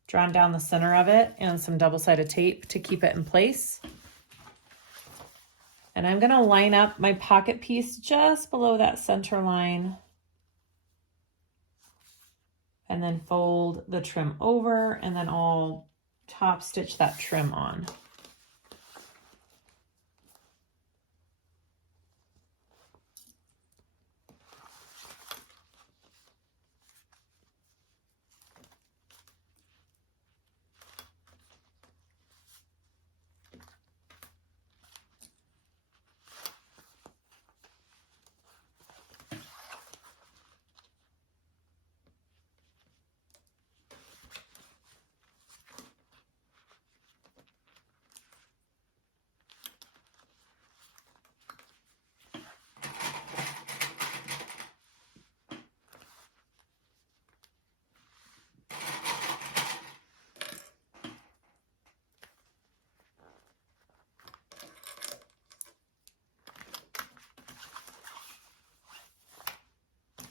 drawn down the center of it and some double-sided tape to keep it in place. And I'm gonna line up my pocket piece just below that center line and then fold the trim over and then I'll top stitch that trim on.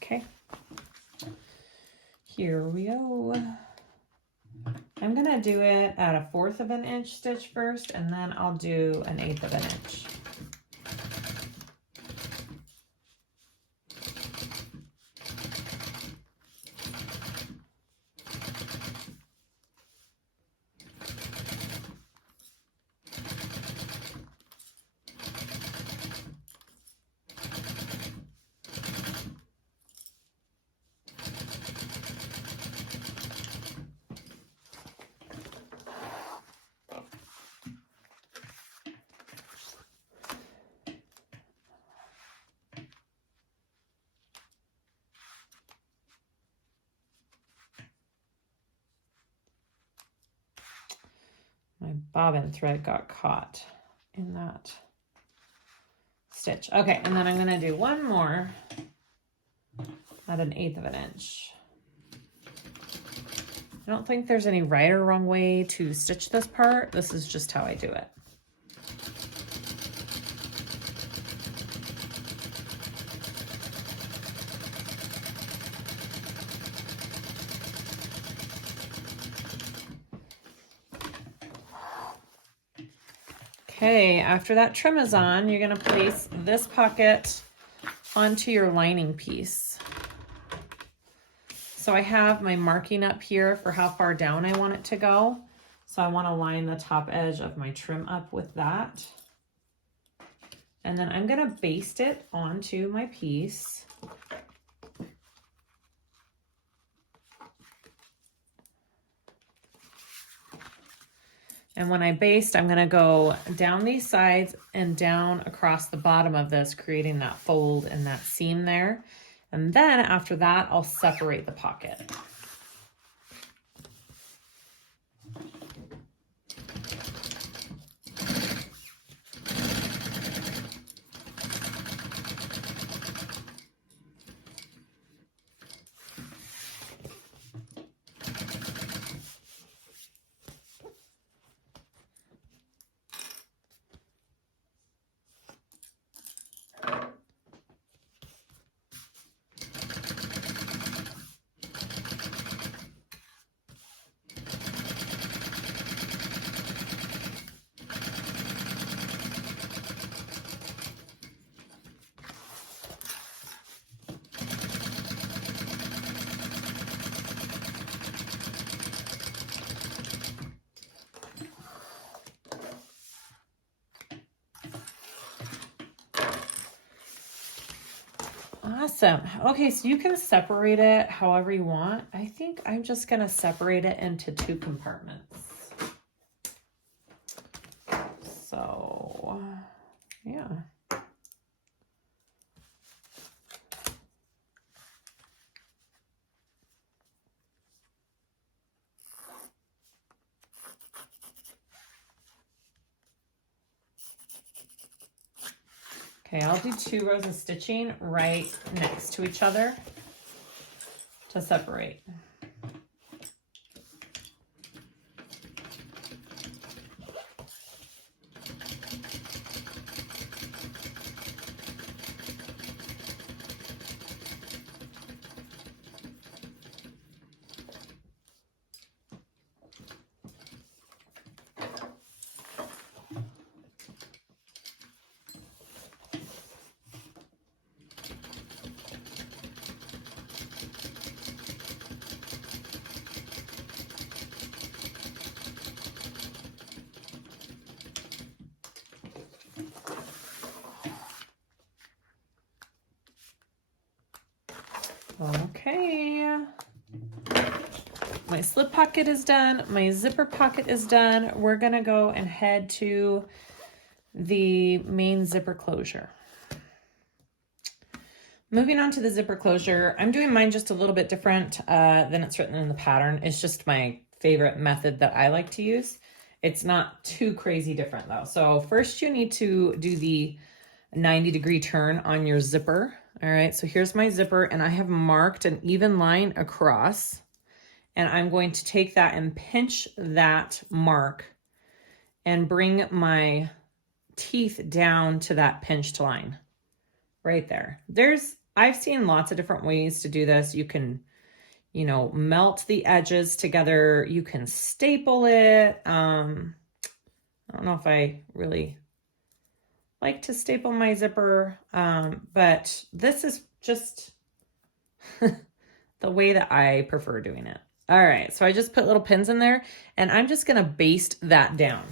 Okay, here we go. I'm gonna do it at a 1/4 of an inch stitch first, and then I'll do an 1/8 of an inch. My bobbin thread got caught in that stitch. Okay, and then I'm gonna do one more at an 1/8 of an inch. I don't think there's any right or wrong way to stitch this part. This is just how I do it. Okay, after that trim is on, you're gonna place this pocket onto your lining piece. So I have my marking up here for how far down I want it to go. So I wanna line the top edge of my trim up with that. And then I'm gonna baste it onto my piece. And when I baste, I'm gonna go down these sides and down across the bottom of this, creating that fold and that seam there. And then after that, I'll separate the pocket. Awesome. Okay, so you can separate it however you want. I think I'm just going to separate it into 2 compartments. So, yeah. Okay, I'll do 2 rows of stitching right next to each other to separate. Okay, my slip pocket is done. My zipper pocket is done. We're gonna go and head to the main zipper closure. Moving on to the zipper closure, I'm doing mine just a little bit different than it's written in the pattern. It's just my favorite method that I like to use. It's not too crazy different though. So first you need to do the 90-degree turn on your zipper. All right, so here's my zipper and I have marked an even line across, and I'm going to take that and pinch that mark and bring my teeth down to that pinched line right there. I've seen lots of different ways to do this. You can, you know, melt the edges together. You can staple it. I don't know if I really like to staple my zipper, but this is just the way that I prefer doing it. All right, so I just put little pins in there and I'm just gonna baste that down.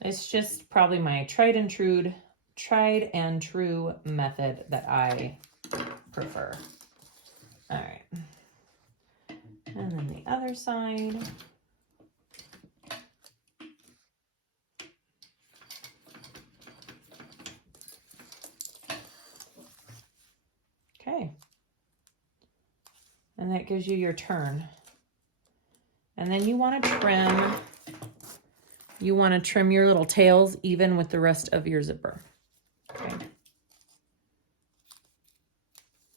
It's just probably my tried and true method that I prefer. All right. And then the other side. Okay. And that gives you your turn. And then you want to trim. You want to trim your little tails even with the rest of your zipper. Okay.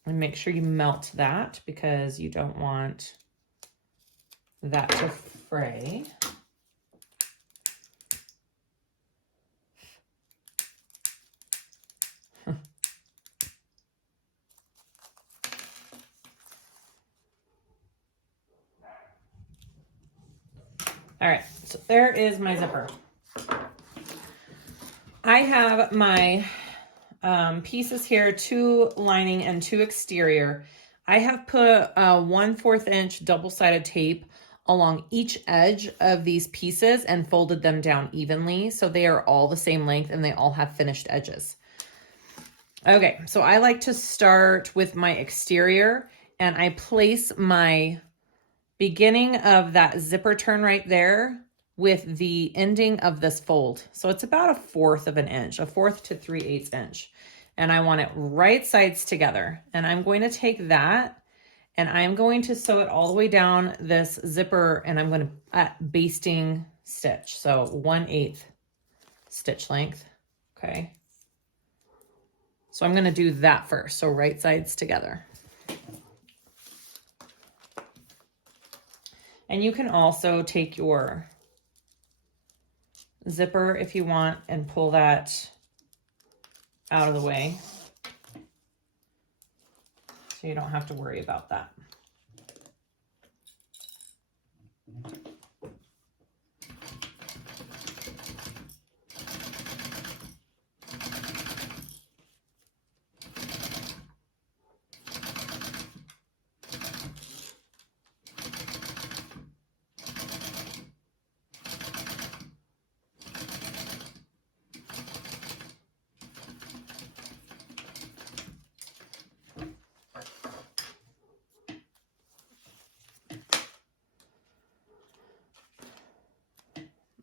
And make sure you melt that because you don't want that to fray. All right, so there is my zipper. I have my pieces here, 2 lining and 2 exterior. I have put 1/4 inch double-sided tape along each edge of these pieces and folded them down evenly so they are all the same length and they all have finished edges. Okay, so I like to start with my exterior, and I place my beginning of that zipper turn right there with the ending of this fold. So it's about 1/4 of an inch, 1/4 to 3/8 inch. And I want it right sides together. And I'm going to take that and I'm going to sew it all the way down this zipper, and I'm going to basting stitch. So 1/8 stitch length. Okay. So I'm going to do that first. So right sides together. And you can also take your zipper if you want and pull that out of the way so you don't have to worry about that.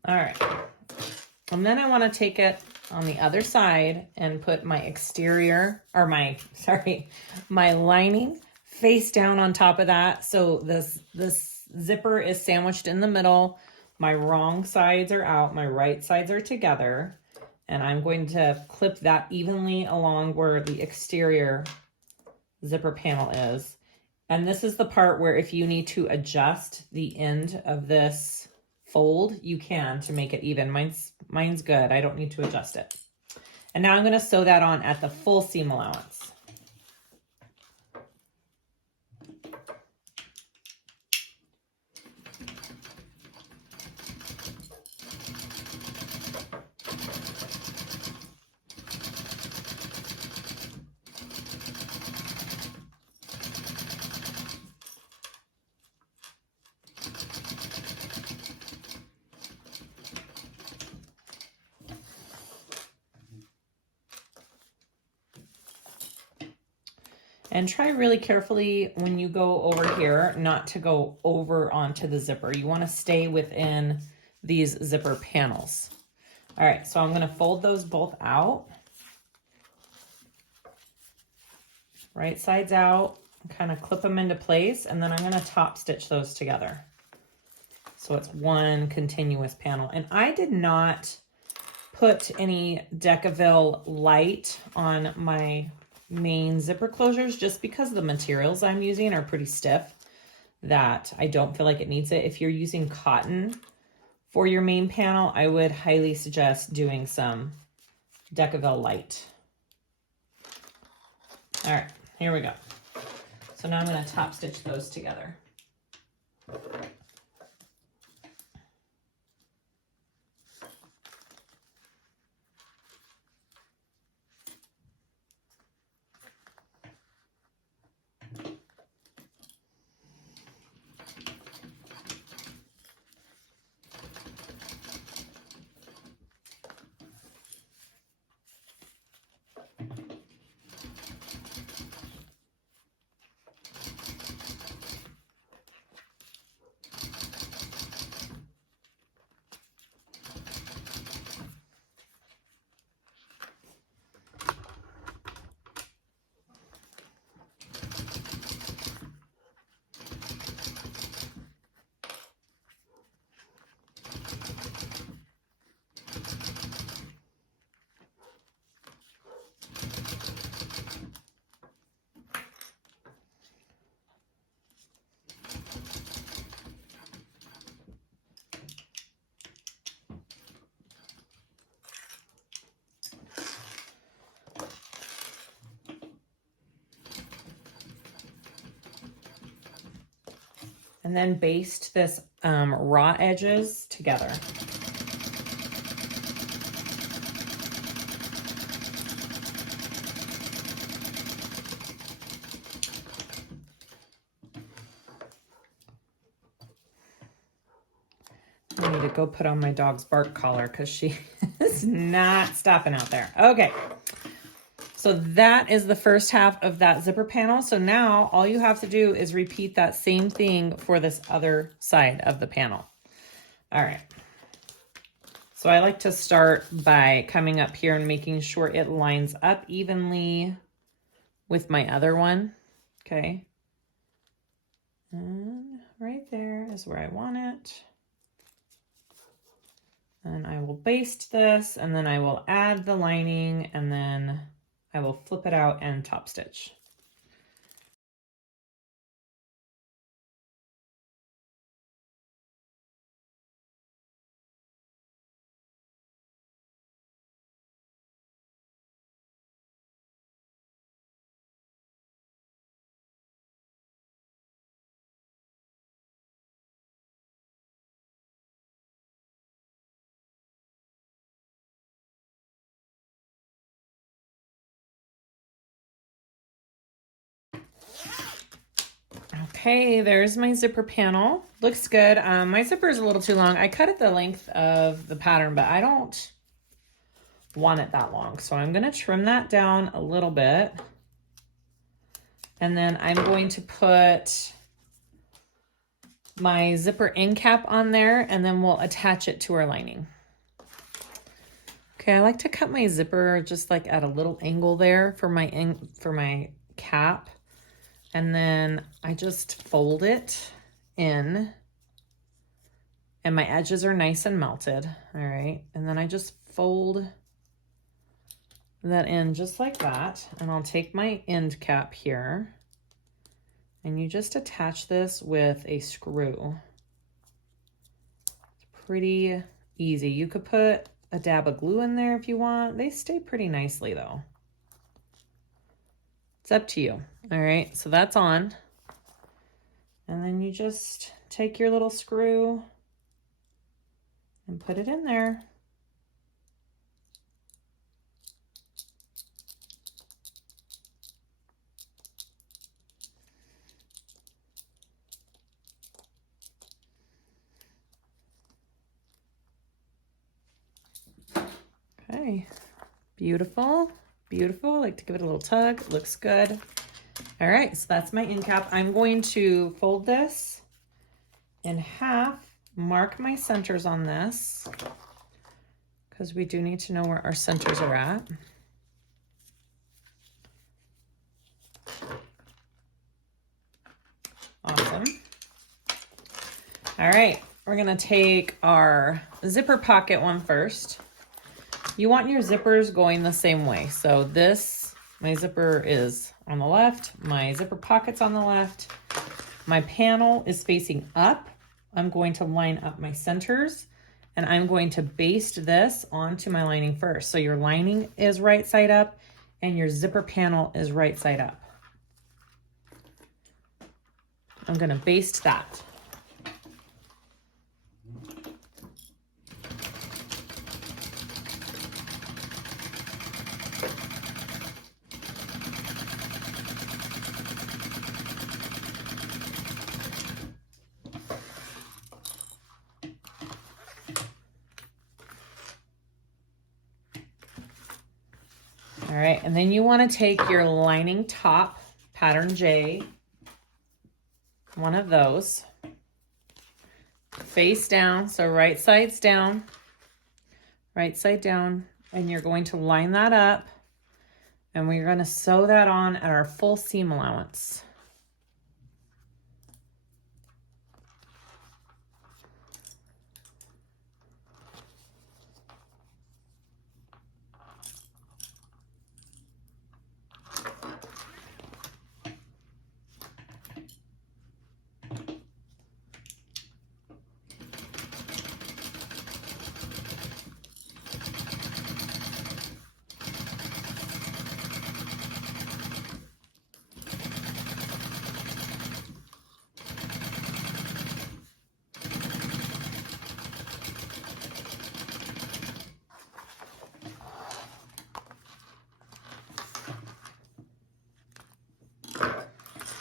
All right, and then I want to take it on the other side and put my exterior, or my lining face down on top of that. So this zipper is sandwiched in the middle. My wrong sides are out, my right sides are together, and I'm going to clip that evenly along where the exterior zipper panel is. And this is the part where if you need to adjust the end of this fold, you can, to make it even. Mine's good. I don't need to adjust it. And now I'm going to sew that on at the full seam allowance. And try really carefully when you go over here not to go over onto the zipper. You want to stay within these zipper panels. All right, so I'm going to fold those both out. Right sides out, kind of clip them into place, and then I'm going to top stitch those together. So it's one continuous panel. And I did not put any Decaville light on my main zipper closures just because the materials I'm using are pretty stiff that I don't feel like it needs it. If you're using cotton for your main panel, I would highly suggest doing some Decaville light. All right, here we go. So now I'm going to top stitch those together. And then baste this raw edges together. I need to go put on my dog's bark collar because she is not stopping out there. Okay. So that is the first half of that zipper panel. So now all you have to do is repeat that same thing for this other side of the panel. All right. So I like to start by coming up here and making sure it lines up evenly with my other one. Okay. And right there is where I want it. And I will baste this, and then I will add the lining, and then I will flip it out and top stitch. Okay, there's my zipper panel. Looks good. My zipper is a little too long. I cut it the length of the pattern, but I don't want it that long. So I'm going to trim that down a little bit. And then I'm going to put my zipper end cap on there, and then we'll attach it to our lining. Okay, I like to cut my zipper just like at a little angle there for my cap. And then I just fold it in, and my edges are nice and melted. All right. And then I just fold that in just like that. And I'll take my end cap here, and you just attach this with a screw. It's pretty easy. You could put a dab of glue in there if you want. They stay pretty nicely though. It's up to you. All right, so that's on. And then you just take your little screw and put it in there. Okay, beautiful, beautiful. I like to give it a little tug. It looks good. All right, so that's my end cap. I'm going to fold this in half, mark my centers on this, because we do need to know where our centers are at. Awesome. All right, we're gonna take our zipper pocket one first. You want your zippers going the same way. So this, my zipper is on the left, my zipper pocket's on the left, my panel is facing up. I'm going to line up my centers, and I'm going to baste this onto my lining first. So your lining is right side up and your zipper panel is right side up. I'm going to baste that. All right, and then you want to take your lining top, pattern J, one of those, face down, so right side down, and you're going to line that up, and we're going to sew that on at our full seam allowance.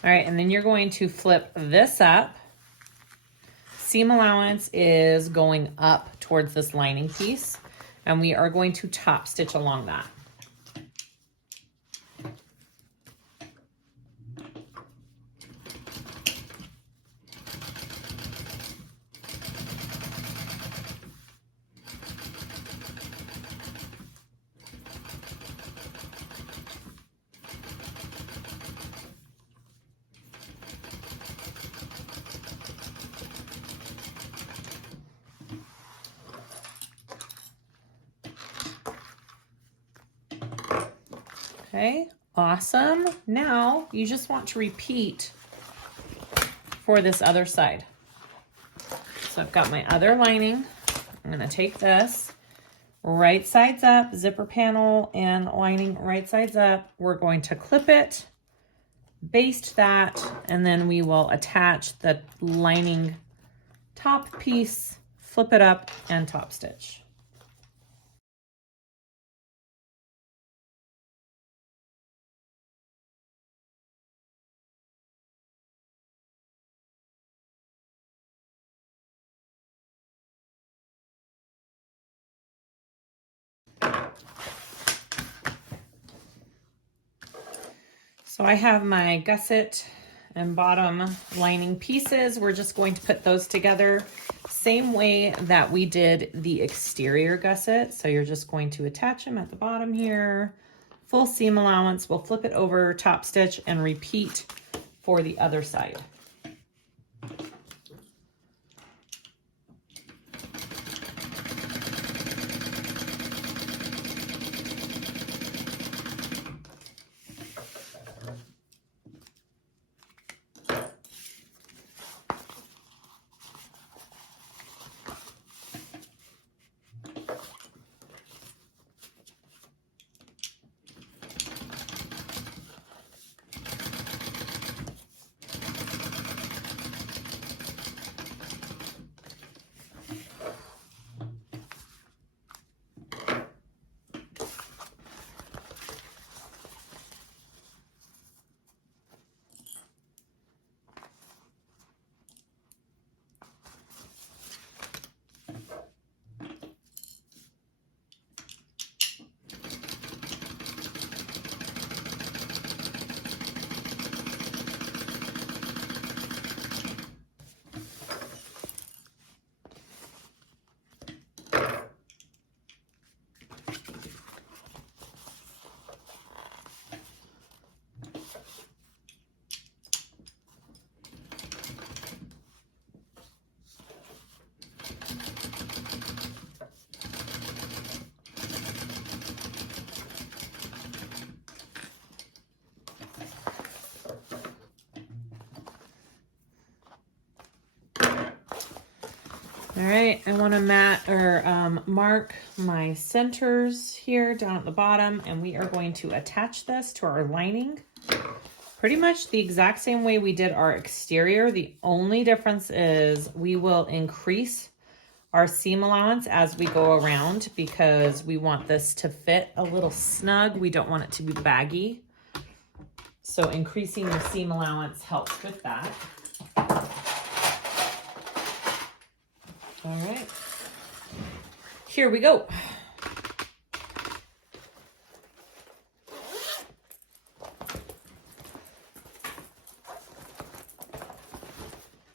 All right, and then you're going to flip this up seam allowance is going up towards this lining piece, and we are going to top stitch along that. Okay, awesome. Now you just want to repeat for this other side. So I've got my other lining. I'm gonna take this, right sides up, zipper panel and lining right sides up. We're going to clip it, baste that, and then we will attach the lining top piece, flip it up, and top stitch. So I have my gusset and bottom lining pieces. We're just going to put those together same way that we did the exterior gusset. So you're just going to attach them at the bottom here, full seam allowance. We'll flip it over, top stitch, and repeat for the other side. All right, I want to mark my centers here down at the bottom, and we are going to attach this to our lining pretty much the exact same way we did our exterior. The only difference is we will increase our seam allowance as we go around because we want this to fit a little snug. We don't want it to be baggy. So increasing the seam allowance helps with that. All right, here we go.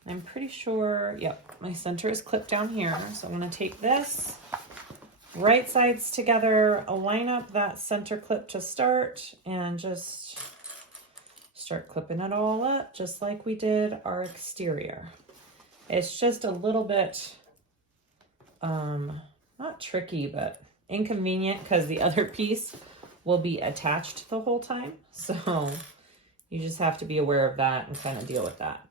I'm pretty sure, yep, my center is clipped down here. So I'm gonna take this, right sides together, line up that center clip to start, and just start clipping it all up, just like we did our exterior. It's just a little bit, not tricky, but inconvenient because the other piece will be attached the whole time. So you just have to be aware of that and kind of deal with that.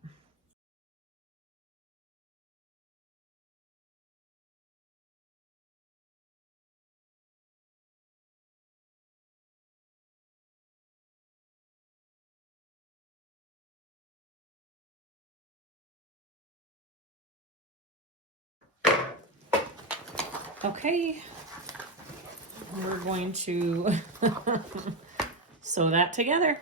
Okay, we're going to sew that together.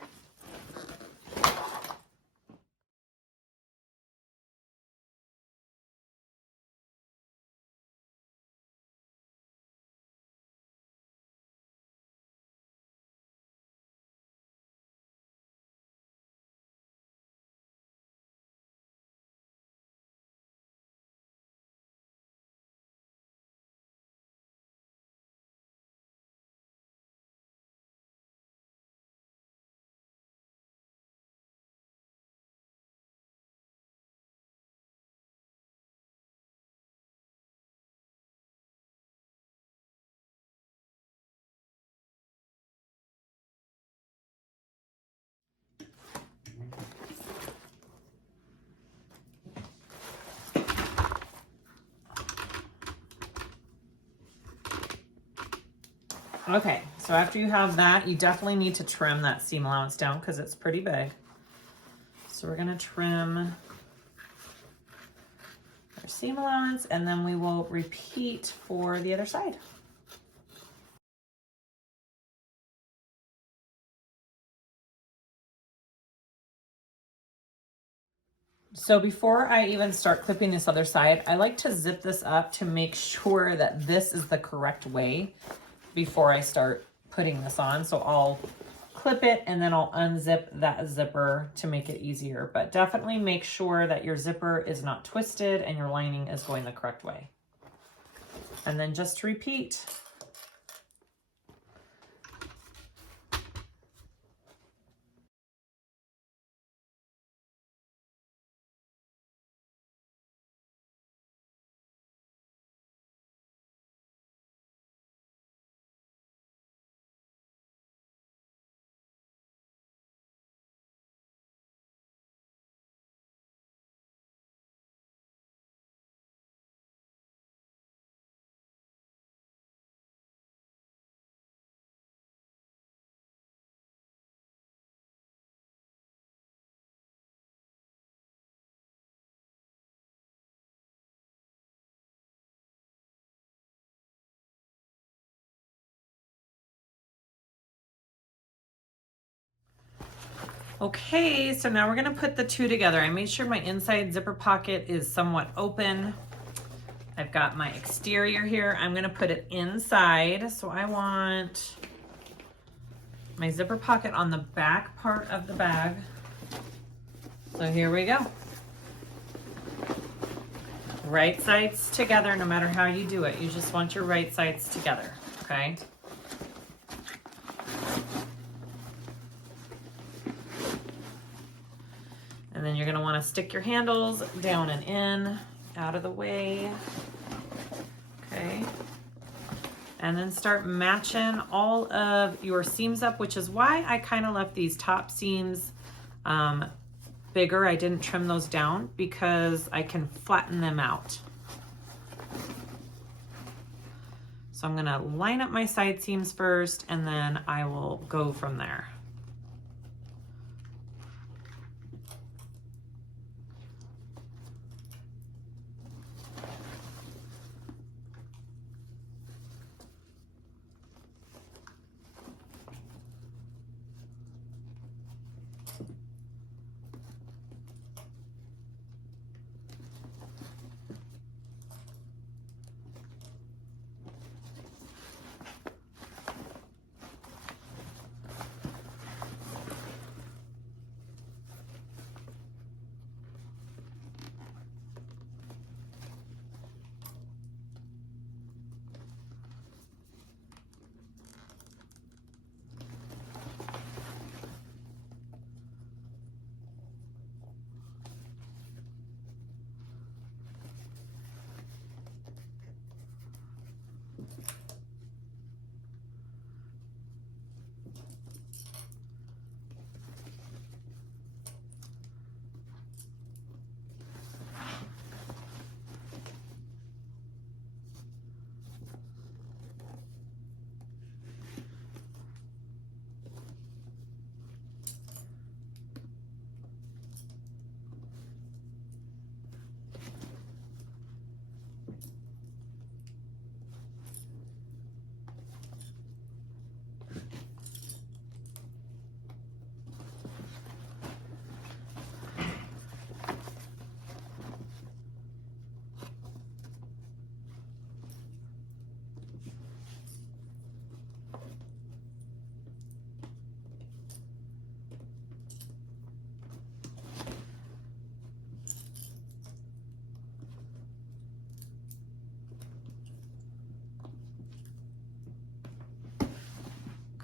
Okay, so after you have that, you definitely need to trim that seam allowance down because it's pretty big. So we're gonna trim our seam allowance and then we will repeat for the other side. So before I even start clipping this other side, I like to zip this up to make sure that this is the correct way before I start putting this on. So I'll clip it and then I'll unzip that zipper to make it easier. But definitely make sure that your zipper is not twisted and your lining is going the correct way. And then just repeat. Okay, so now we're gonna put the two together. I made sure my inside zipper pocket is somewhat open. I've got my exterior here. I'm gonna put it inside. So I want my zipper pocket on the back part of the bag. So here we go. Right sides together, no matter how you do it. You just want your right sides together, okay? And then you're gonna wanna stick your handles down and in, out of the way, okay? And then start matching all of your seams up, which is why I kind of left these top seams bigger. I didn't trim those down because I can flatten them out. So I'm gonna line up my side seams first and then I will go from there.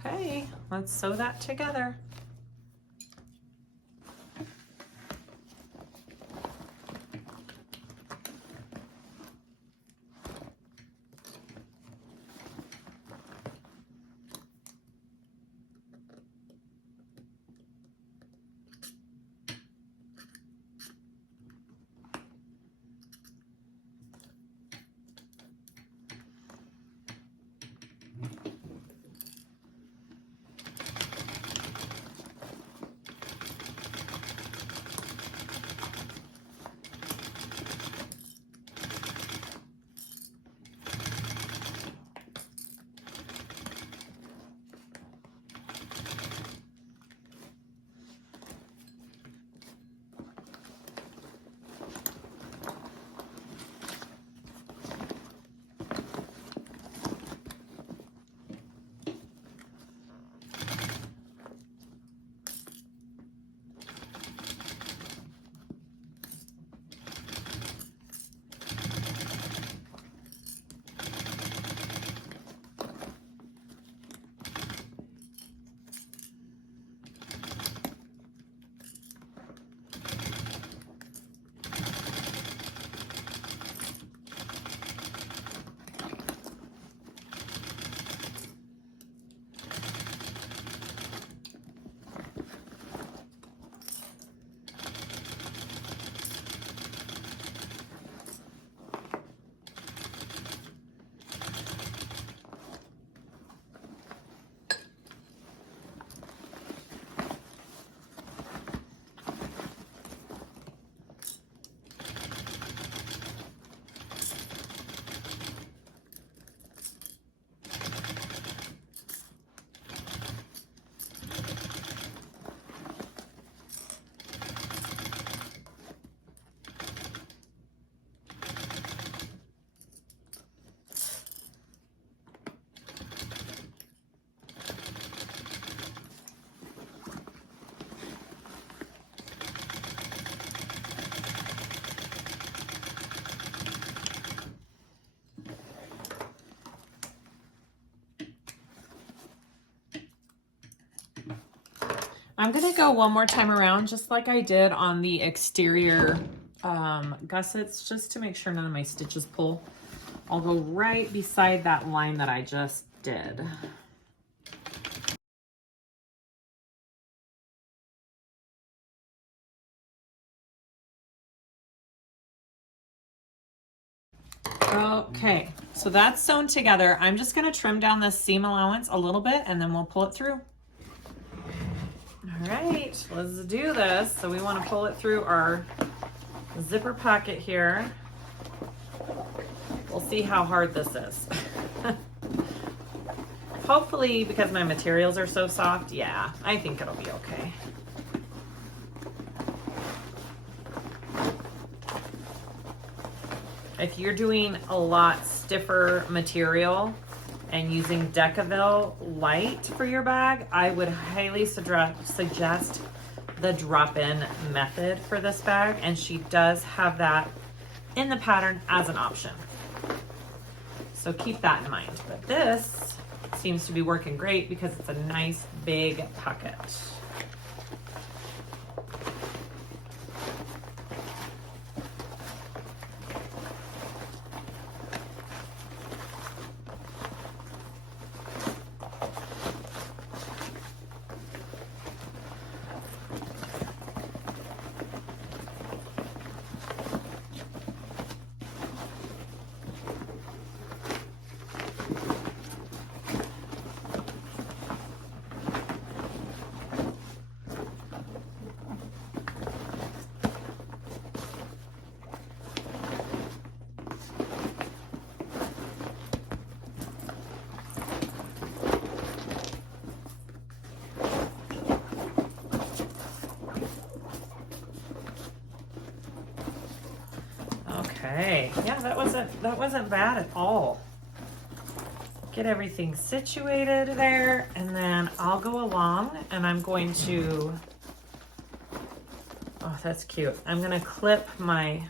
Okay, let's sew that together. I'm gonna go one more time around just like I did on the exterior gussets, just to make sure none of my stitches pull. I'll go right beside that line that I just did. Okay, so that's sewn together. I'm just gonna trim down this seam allowance a little bit and then we'll pull it through. All right, let's do this. So we want to pull it through our zipper pocket here. We'll see how hard this is. Hopefully, because my materials are so soft, yeah, I think it'll be okay. If you're doing a lot stiffer material and using Decaville light for your bag, I would highly suggest the drop-in method for this bag, and she does have that in the pattern as an option. So keep that in mind. But this seems to be working great because it's a nice big pocket. Okay, yeah, that wasn't bad at all. Get everything situated there, and then I'll go along and I'm going to, oh, that's cute. I'm gonna clip my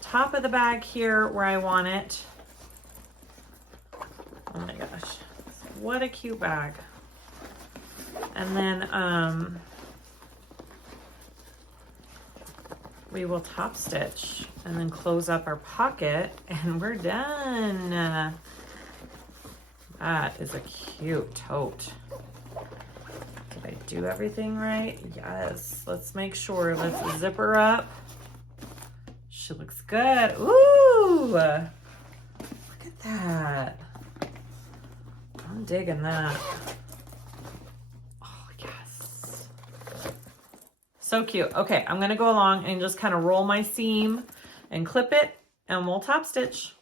top of the bag here where I want it. Oh my gosh, what a cute bag. And then we will top stitch and then close up our pocket and we're done. That is a cute tote. Did I do everything right? Yes. Let's make sure. Let's zip her up. She looks good. Ooh! Look at that. I'm digging that. Oh, yes. So cute. Okay, I'm gonna go along and just kind of roll my seam and clip it and we'll top stitch.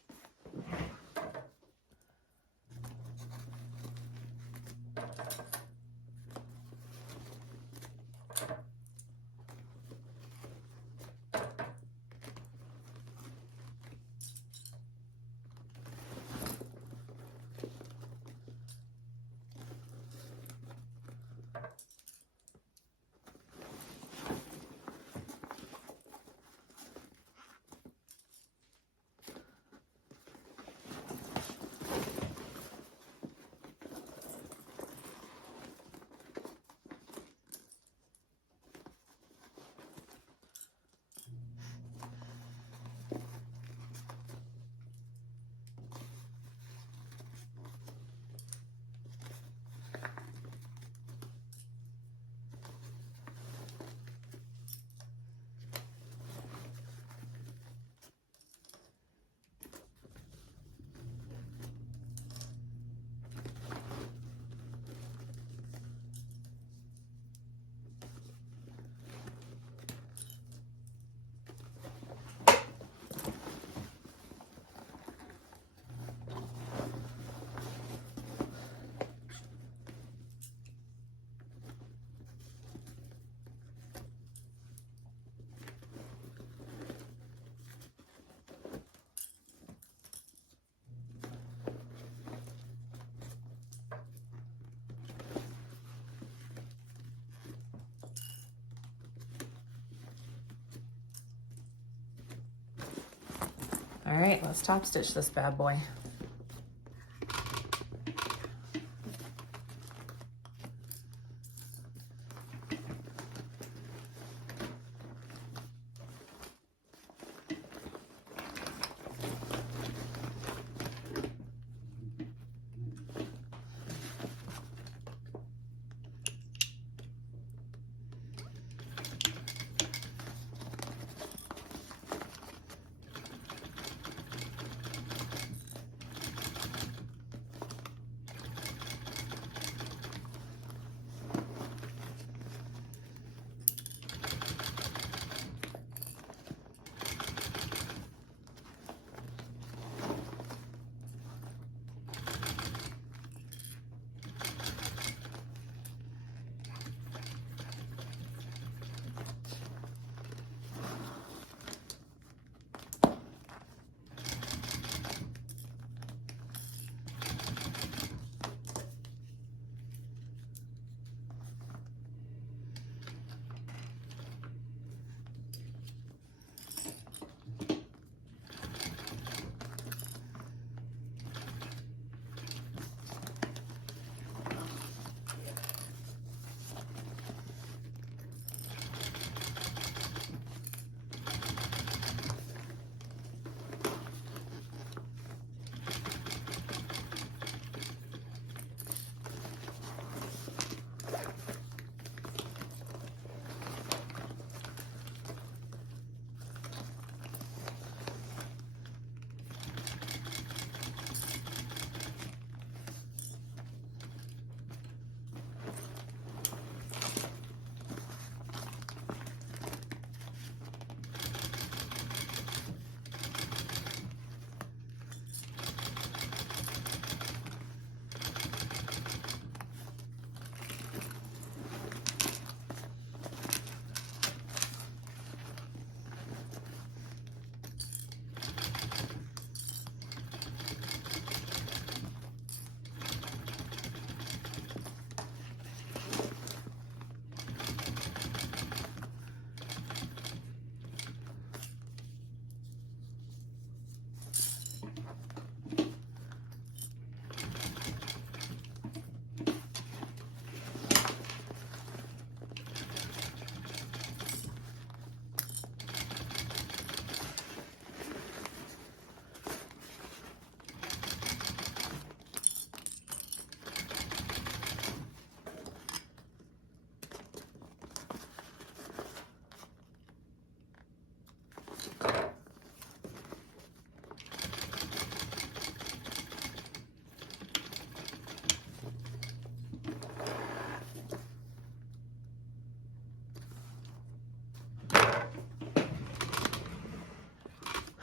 All right, let's top stitch this bad boy.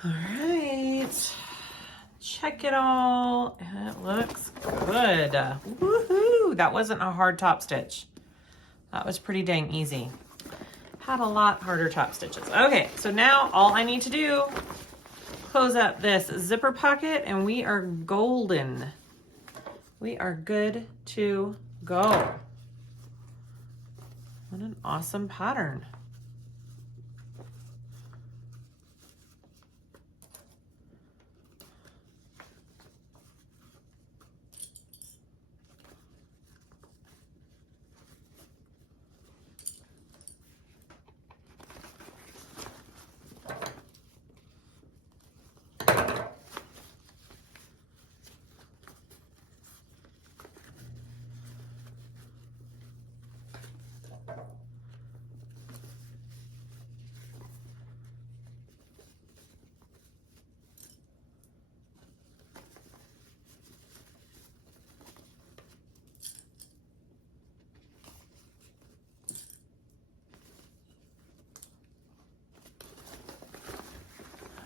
All right, check it all. It looks good. Woohoo! That wasn't a hard top stitch. That was pretty dang easy. Had a lot harder top stitches. Okay, so now all I need to do, close up this zipper pocket and we are golden. We are good to go. What an awesome pattern.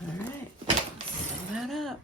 All right, sew that up.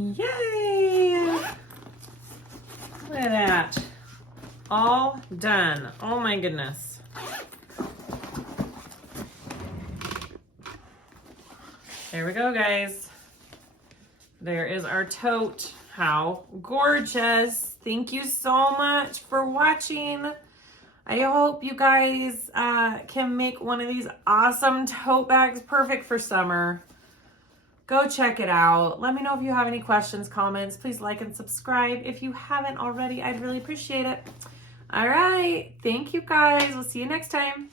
Yay! Look at that. All done. Oh my goodness. There we go, guys. There is our tote. How gorgeous. Thank you so much for watching. I hope you guys can make one of these awesome tote bags perfect for summer. Go check it out. Let me know if you have any questions, comments. Please like and subscribe. If you haven't already, I'd really appreciate it. All right. Thank you, guys. We'll see you next time.